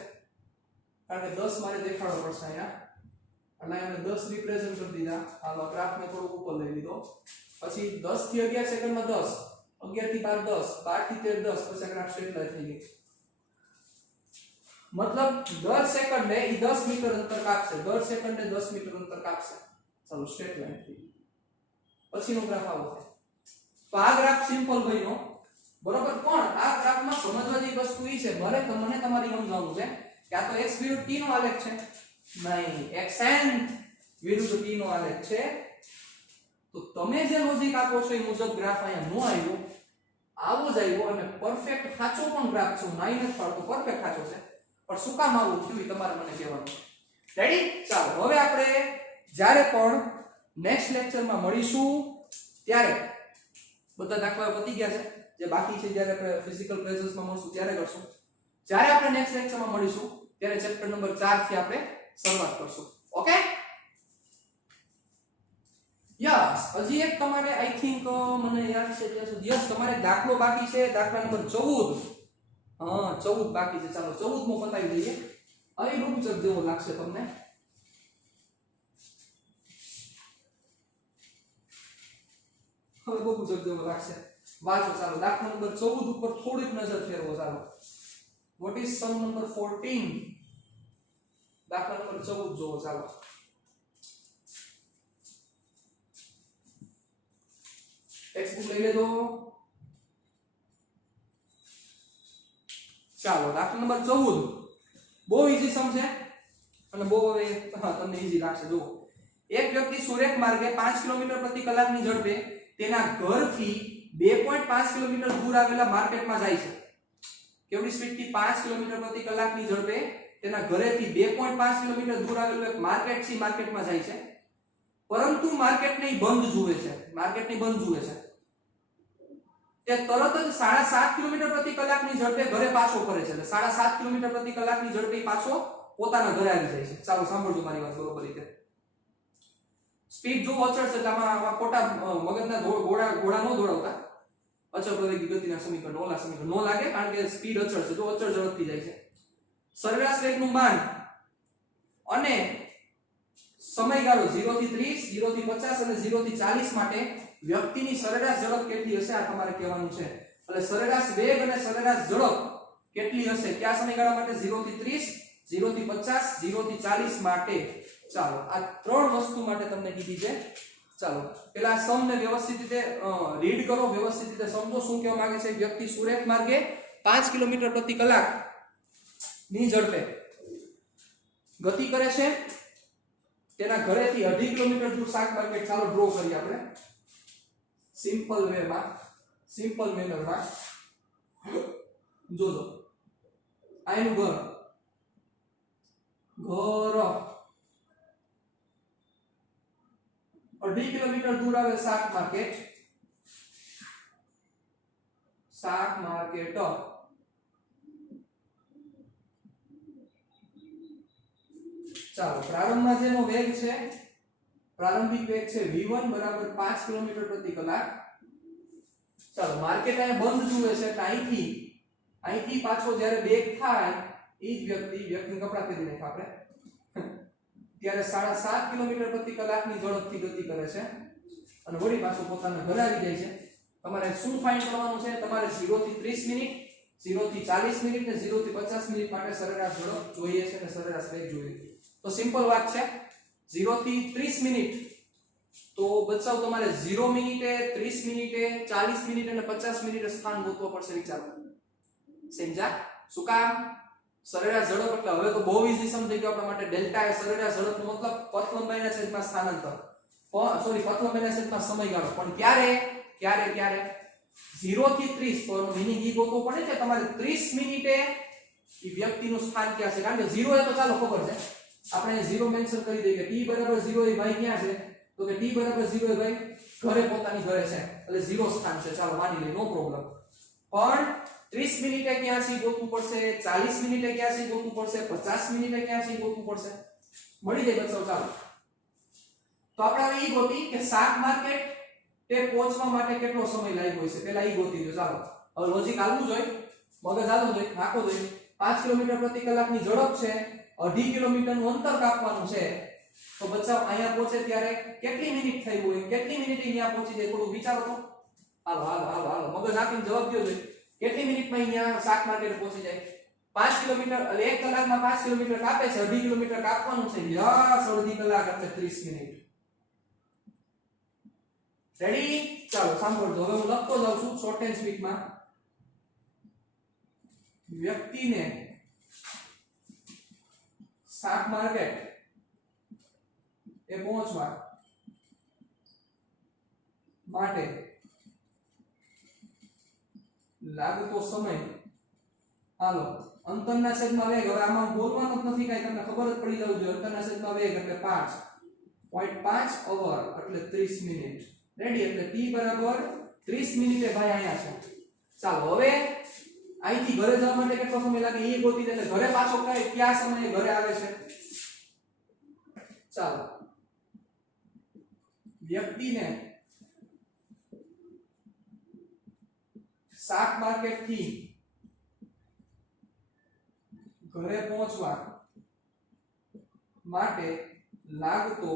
કારણ કે 10 મારે દેખાડવો પડશે અહીંયા. એટલે અમે 10 રિપ્રેઝન્ટ કરી દીધા. હાલો, ગ્રાફને થોડોક ઉપર લઈ લીધો. પછી 10 થી 11 સેકન્ડમાં 10, 11 થી 12 10, 12 થી 13 10, પછી ગ્રાફ સ્ટ્રેટ લાઈન થઈ ગઈ. મતલબ દર સેકન્ડે ઈ 10 મીટર અંતર કાપશે, દર સેકન્ડે 10 મીટર અંતર કાપશે. ચાલો, સ્ટ્રેટ લાઈન થઈ ગઈ. પછીનો ગ્રાફ આવો થાય. તો આ ગ્રાફ સિમ્પલ બન્યો. બરોબર? પણ આ ગ્રાફમાં સમજવા જેવી વસ્તુ એ છે, ભલે તમને તમારી સમજાવવું છે કે આ તો x વિરુદ્ધ t નો આલેખ છે. નહીં, xn વિરુદ્ધ t નો આલેખ છે. તો તમે જે લોજિક આપો છો એ મુજબ ગ્રાફ અહીંયા નો આવ્યો, આવો જ આવ્યો. અને પરફેક્ટ સાચો પણ ગ્રાફ છે, નાઈ નથી પાડતો, પરફેક્ટ સાચો છે. પણ શું કામ આવું થયું એ તમારે મને કહેવાનું. રેડી? ચાલો, હવે આપણે જ્યારે પણ નેક્સ્ટ લેક્ચરમાં મળીશું ત્યારે બધા દાખલાઓ પતી ગયા છે. જે બાકી છે જ્યારે આપણે ફિઝિકલ પ્રેઝન્સમાં મળશું ત્યારે કરશું. જ્યારે આપણે નેક્સ્ટ લેક્ચરમાં મળીશું ત્યારે ચેપ્ટર નંબર 4 થી આપણે શરૂઆત કરશું. ઓકે? યસ, હજી એક તમારે આઈ થિંક મને યાદ છે ત્યાં સુધી યસ તમારે દાખલો બાકી છે, દાખલા નંબર 14. હા, 14 બાકી છે. ચાલો 14 મો પતાવી દઈએ. હવે બહુ જેવો લાગશે તમને. હવે બહુ જેવો લાગશે. વાંચો. ચાલો, દાખલા નંબર 14 ઉપર થોડીક નજર ફેરવો. ચાલો, વોટ ઇઝ સમ નંબર 14? દાખલા નંબર 14 જોવો. ચાલો, ટેક્સ્ટબુક લઈ લેજો. ચાલો, દાખલા નંબર 14 બહુ ઈઝી સમ છે અને બહુ હવે તમને ઈઝી લાગશે. જુઓ, એક વ્યક્તિ સુરેખ માર્ગે 5 કિલોમીટર પ્રતિ કલાકની ઝડપે તેના ઘરથી 2.5 કિલોમીટર દૂર આવેલા માર્કેટમાં જાય છે. કેવડી સ્પીડથી? 5 કિલોમીટર પ્રતિ કલાકની ઝડપે તેના ઘરેથી 2.5 કિલોમીટર દૂર આવેલું એક માર્કેટ છે, માર્કેટમાં જાય છે. પરંતુ માર્કેટને બંધ જુએ છે, માર્કેટની બંધ જુએ છે. તે તરત જ 7.5 કિલોમીટર પ્રતિ કલાકની ઝડપે ઘરે પાછો ફરે છે. એટલે 7.5 કિલોમીટર પ્રતિ કલાકની ઝડપે પાછો પોતાના ઘરે આવી જાય છે. ચાલો, સાંભળજો મારી વાત બરોબર રીતે. સ્પીડ જો અચળ છે એટલે આમાં ખોટા મગજના ઘોડા નો દોડાવતા. અચળ પ્રવેગી ગતિના સમીકરણ ઓલા સમીકરણ નો લાગે, કારણ કે સ્પીડ અચળ છે. જો અચળ ઝડપથી જાય છે. સરેરાશ વેગનું માન અને સમયગાળો 0 થી 30, 0 થી 50 અને 0 થી 40 માટે વ્યક્તિની સરેરાશ ઝડપ કેટલી હશે આ તમારે કહેવાનું છે. એટલે સરેરાશ વેગ અને સરેરાશ ઝડપ કેટલી હશે કયા સમયગાળા માટે 0 થી 30, 0 થી 50, 0 થી 40 માટે. ચાલો આ ત્રણ વસ્તુ માટે તમને કીધી છે. ચાલો પેલા સમ ને વ્યવસ્થિત રીતે રીડ કરો, વ્યવસ્થિત રીતે સમજો શું કહેવા માંગે છે. વ્યક્તિ સુરેખ માર્ગે 5 કિલોમીટર પ્રતિ કલાક ની ઝડપે ગતિ કરે છે. તેના ઘરેથી 2.5 કિલોમીટર દૂર શાક માર્કેટ. ચાલો ડ્રો કરીએ આપણે સિમ્પલ વેમાં, સિમ્પલ મેનરમાં. જોજો આ એનું ઘર 2.5 કિલોમીટર દૂર આવે શાક માર્કેટ. શાક માર્કેટ ચાલો પ્રારંભમાં જેનો વેગ છે, પ્રારંભિક વેગ છે v1 બરાબર 5 કિલોમીટર પ્રતિ કલાક. ચાલો માર્કેટ અહીંયા બંધ જુએ છે એટલે અહીંથી પાછો જ્યારે બેક થાય એ જ વ્યક્તિને કપડા પહેરી નાખે આપણે ત્યારે 7.5 કિલોમીટર પ્રતિ કલાકની ઝડપથી ગતિ કરે છે અને વળી પાછો પોતાના ઘરે આવી જાય છે. તમારે શું ફાઇન્ડ કરવાનું છે? તમારે 0 થી 30 મિનિટ, 0 થી 40 મિનિટ ને 0 થી 50 મિનિટ માટે સરેરાશ ઝડપ જોઈએ છે અને સરેરાશ વેગ જોઈએ. તો સિમ્પલ વાત છે. 0 થી 30 મિનિટ તો બચાવ તમારે 0 મિનિટે, 30 મિનિટે, 40 મિનિટ અને 50 મિનિટે સ્થાન ગોતવો પડશે. વિચારો સમજા? શું કામ? સરેરાશ ઝડપ એટલે હવે તો બહુ ઈઝી સમજાઈ ગયું આપણા માટે. ડેલ્ટા એ સરેરાશ ઝડપનો મતલબ પથ લંબાઈના છેદમાં સ્થાનાંતર, સોરી પથ લંબાઈના છેદમાં સમયગાળો. પણ ક્યારે 0 થી 30 તો મીનિંગ ઈ ગોતવો પડે કે તમારે 30 મિનિટે ઈ વ્યક્તિનું સ્થાન ક્યાં છે. કારણ કે 0 એ તો ચાલો ખબર છે, આપણે 0 મેન્શન કરી દઈએ કે t બરાબર 0 એ ભાઈ ક્યાં છે? તો કે t બરાબર 0 એ ભાઈ ઘરે, પોતાની ઘરે છે એટલે 0 સ્થાન છે. ચાલો માની લઈએ, નો પ્રોબ્લેમ. પણ 30 મિનિટે ક્યાંથી ગોતવું પડશે, 40 મિનિટે ક્યાંથી ગોતવું પડશે, 50 મિનિટે ક્યાંથી ગોતવું પડશે? મળી જાય બચ્ચો. ચાલો તો આપણે ઈ ગોતી કે શાક માર્કેટ તે પહોંચવા માટે કેટલો સમય લાગ્યો હશે, પહેલા ઈ ગોતી દો. ચાલો હવે લોજિક આલવું જોઈએ, મગજ આલવું જોઈએ, નાખો જોઈએ. 5 કિલોમીટર પ્રતિ કલાકની ઝડપ છે, 2.5 કિલોમીટરનું અંતર કાપવાનું છે. તો બચ્ચાઓ અહીંયા પહોંચે ત્યારે કેટલી મિનિટ થઈ હોય, કેટલી મિનિટે અહીંયા પહોંચી જાય? થોડું વિચારો તો. હાલો મગજ આપીને જવાબ દો જોઈએ. કેટલી મિનિટમાં અહીંયા શાક માર્કેટ પહોંચી જાય? 5 કિલોમીટર એટલે 1 કલાકમાં 5 કિલોમીટર કાપે છે, 2.5 કિલોમીટર કાપવાનું છે. યસ, અડધી કલાક એટલે 30 મિનિટ. રેડી? ચાલો સાંભળજો. હવે હું લખતો જાઉં છું શોર્ટ એન્ડ સ્વીટમાં. વ્યક્તિને શાક માર્કેટ એ પહોંચવા માટે લાગતો સમય, હાલો અંતરના છેદમાં વેગ. હવે આમાં બોલવાનું જ નથી, કાંઈ તમને ખબર જ પડી જવું જોઈએ. અંતરના છેદમાં વેગ એટલે 5.5 અવર એટલે 30 મિનિટ. રેડી? એટલે t બરાબર 30 મિનિટે ભાઈ અહીંયા છે. ચાલો હવે અહીંથી ઘરે જવા માટે કેટલો સમય લાગે એ ગોતી દે. એટલે ઘરે પાછો કયા સમયે ઘરે આવે છે? ચાલો વ્યક્તિને શાક માર્કેટ થી ઘરે પહોંચવા માટે લાગતો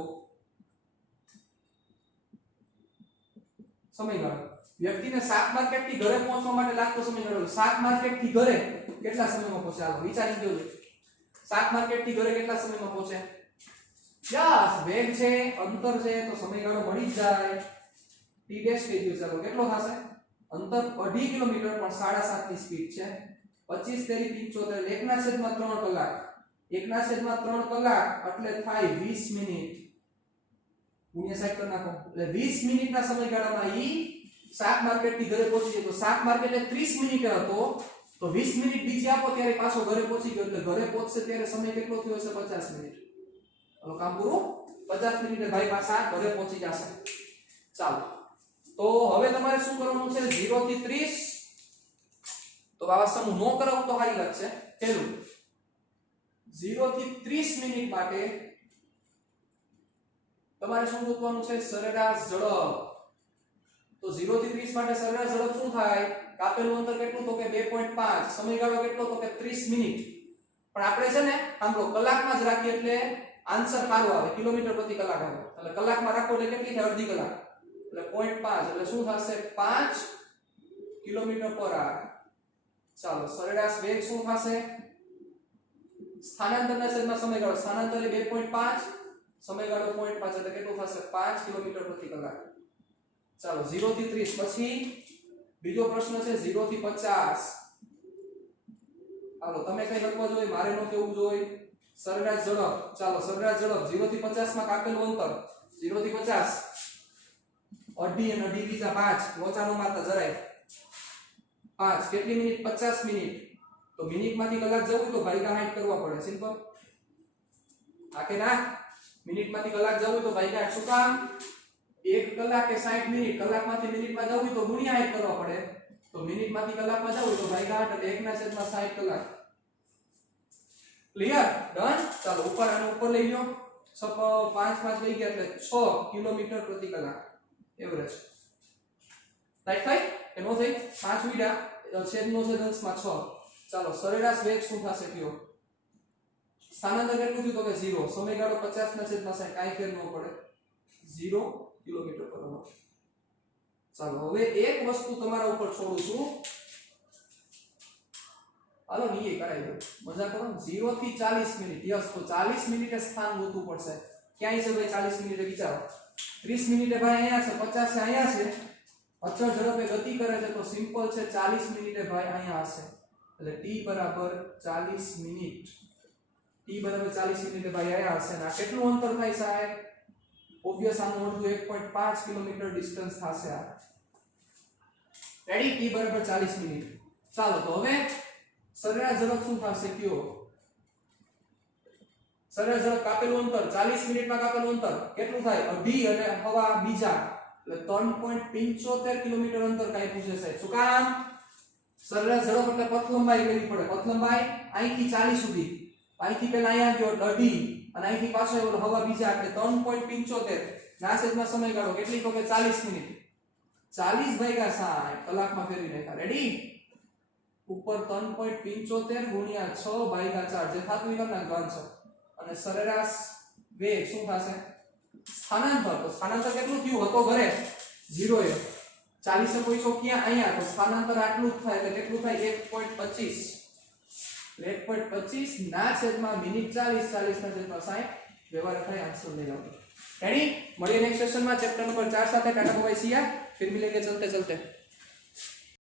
સમયગાળો. વ્યક્તિને શાક માર્કેટ થી ઘરે પહોંચવા માટે લાગતો સમયગાળો. શાક માર્કેટ થી ઘરે કેટલા સમયમાં પહોંચે? ચાલો વિચારી જોજો. શાક માર્કેટ થી ઘરે કેટલા સમયમાં પહોંચે? યસ, વેગ છે, અંતર છે તો સમયગાળો મળી જ જાય. t ડેશ કહી દો. ચાલો કેટલો થશે? અંતર 2.5 કિલોમીટર પણ 7.5 ની સ્પીડ છે. 25 તેરી 75 એટલે 1/3 કલાક. 1/3 કલાક એટલે થાય 20 મિનિટ. ગુણ્યા 60 કરી નાખો એટલે 20 મિનિટના સમયગાળામાં ઈ શાક માર્કેટ થી ઘરે પહોંચી જાય. તો શાક માર્કેટ એ 30 મિનિટે હતો તો 20 મિનિટ બીજી આપો ત્યારે પાછો ઘરે પહોંચી ગયો. એટલે ઘરે પહોંચશે ત્યારે સમય કેટલો થયો હશે? 50 મિનિટ. હવે કામ પૂરું. 50 મિનિટે ભાઈ પાછા ઘરે પહોંચી જશે. ચાલો તો હવે તમારે શું કરવાનું છે? 0 થી 30 તો આવા સમૂહ નો કરાવું તો સારી વાત છે. પહેલું 0 થી 30 મિનિટ માટે તમારે શું ગોતવાનું છે? સરેરાશ ઝડપ. તો 0 થી 30 માટે સરેરાશ ઝડપ શું થાય? કાપેલું અંતર કેટલું? તો કે 2.5. સમયગાળો કેટલો? તો કે 30 મિનિટ. પણ આપણે છે ને સાંભળો કલાકમાં જ રાખીએ એટલે આન્સર સારો આવે, કિલોમીટર પ્રતિ કલાક આવે. એટલે કલાકમાં રાખો એટલે કેટલી થાય? અડધી કલાક. એટલે 0.5 એટલે શું થશે? 5 કિલોમીટર પર આર. ચાલો સરેરાશ વેગ શું થશે? સ્થાનાંતરના છેદમાં સમયગાળો, સ્થાનાંતર એ 2.5, સમયગાળો 0.5 એટલે કેટલું થશે? 5 કિલોમીટર પ્રતિ કલાક. ચાલો 0 થી 30. પછી બીજો પ્રશ્ન છે 0 થી 50. હાલો તમે કઈ લખવા જોઈએ, મારે નો કેવું જોઈએ. સરેરાશ ઝડપ. ચાલો સરેરાશ ઝડપ 0 થી 50 માં કાપેલું અંતર 0 થી 50 અઢી અને અઢી બીજા 5, લોચાનો મારતા જરાય 5 કેટલી મિનિટ? 50 મિનિટ. તો મિનિટમાંથી કલાક જવું તો ભાગ્યા 60 કરવા પડે. સિમ્પલ. આ કે ના? મિનિટમાંથી કલાક જવું તો ભાગ્યા 8. શું કામ? 1 કલાક એ 60 મિનિટ, કલાકમાંથી મિનિટમાં જવું તો ગુણ્યા 8 કરવા પડે. તો મિનિટમાંથી કલાકમાં જવું તો ભાગ્યા 8 એટલે 1/60 કલાક. ક્લિયર? ડન. ચાલો ઉપર અને ઉપર લઈ લો. 5 લઈ ગયા એટલે 6 કિલોમીટર પ્રતિ કલાક એવરેજ. રાઈટ થાય કે નો થઈ? 5 ઉડ્યા છેદનો છેદ અંશમાં 6. ચાલો સરેરાશ વેગ શું થશે કયો? સ્થાનાંતર કેટલું થયું? તો કે 0. સમયગાળો 50/60 કાઈ ફેર ન પડે. 0 કિલોમીટર પર અવર. ચાલો હવે એક વસ્તુ તમારા ઉપર છોડું છું. હાલો નીએ કરાઈ દો. મજા કરો. 0 થી 40 મિનિટ. યસ, તો 40 મિનિટે સ્થાન ગોતવું પડશે. ક્યાંય છે ભાઈ 40 મિનિટે? વિચારો. 30 મિનિટે ભાઈ અહીંયા છે, 50 છે અહીંયા છે. અચળ ઝડપે ગતિ કરે છે તો સિમ્પલ છે 40 મિનિટે ભાઈ અહીંયા હશે. એટલે t બરાબર 40 મિનિટ. t બરાબર 40 મિનિટે ભાઈ અહીંયા હશે. અને આ કેટલું અંતર થાય સાહેબ? ઓબ્વિયસ આનું અડધું 1.5 કિલોમીટર ડિસ્ટન્સ થશે આ. રેડી? t બરાબર 40 મિનિટ. ચાલો તો હવે સરેરાશ ઝડપ શું થશે કયો? સરેરાશ ઝડપ કાપેલું અંતર 40 મિનિટમાં કાપેલું અંતર કેટલું થાય? અઢી અને હવા બીજા એટલે 3.75 કિલોમીટર અંતર કાઈ પૂછે છે. શું કામ? સરેરાશ ઝડપ એટલે પથ લંબાઈ કરવી પડે. પથ લંબાઈ અહીંથી 40 સુધી. અહીંથી પહેલા અહીંયા ગયો અઢી અને અહીંથી પાછો આવ્યો હવા બીજા એટલે 3.75 ના છેદમાં સમયગાળો કેટલી? તો કે 40 મિનિટ. 40 ભાગ્યા 60 કલાકમાં ફેરવી નાખ્યા. રેડી? ઉપર 3.75 ગુણ્યા 6 ભાગ્યા 4 જે થાતું ઈ લખના આન્સર. અને સરેરાશ વેગ શું થશે? સ્થાનાંતર. તો સ્થાનાંતર કેટલું થયું? હતો ઘરે 0 એ 40 કોઈ છો ક્યાં? અહીંયા. તો સ્થાનાંતર આટલું જ થાય એટલે કેટલું થાય? 1.25. 1.25 ના છેદમાં મિનિટ 40, 40 ના છેદમાં 60 વ્યવહાર થાય. આન્સર લઈ આવજો. રેડી? મળીએ નેક્સ્ટ સેશનમાં ચેપ્ટર નંબર 4 સાથે. ટાટા બાય બાય, સી या, फिर मिलेंगे चलते चलते.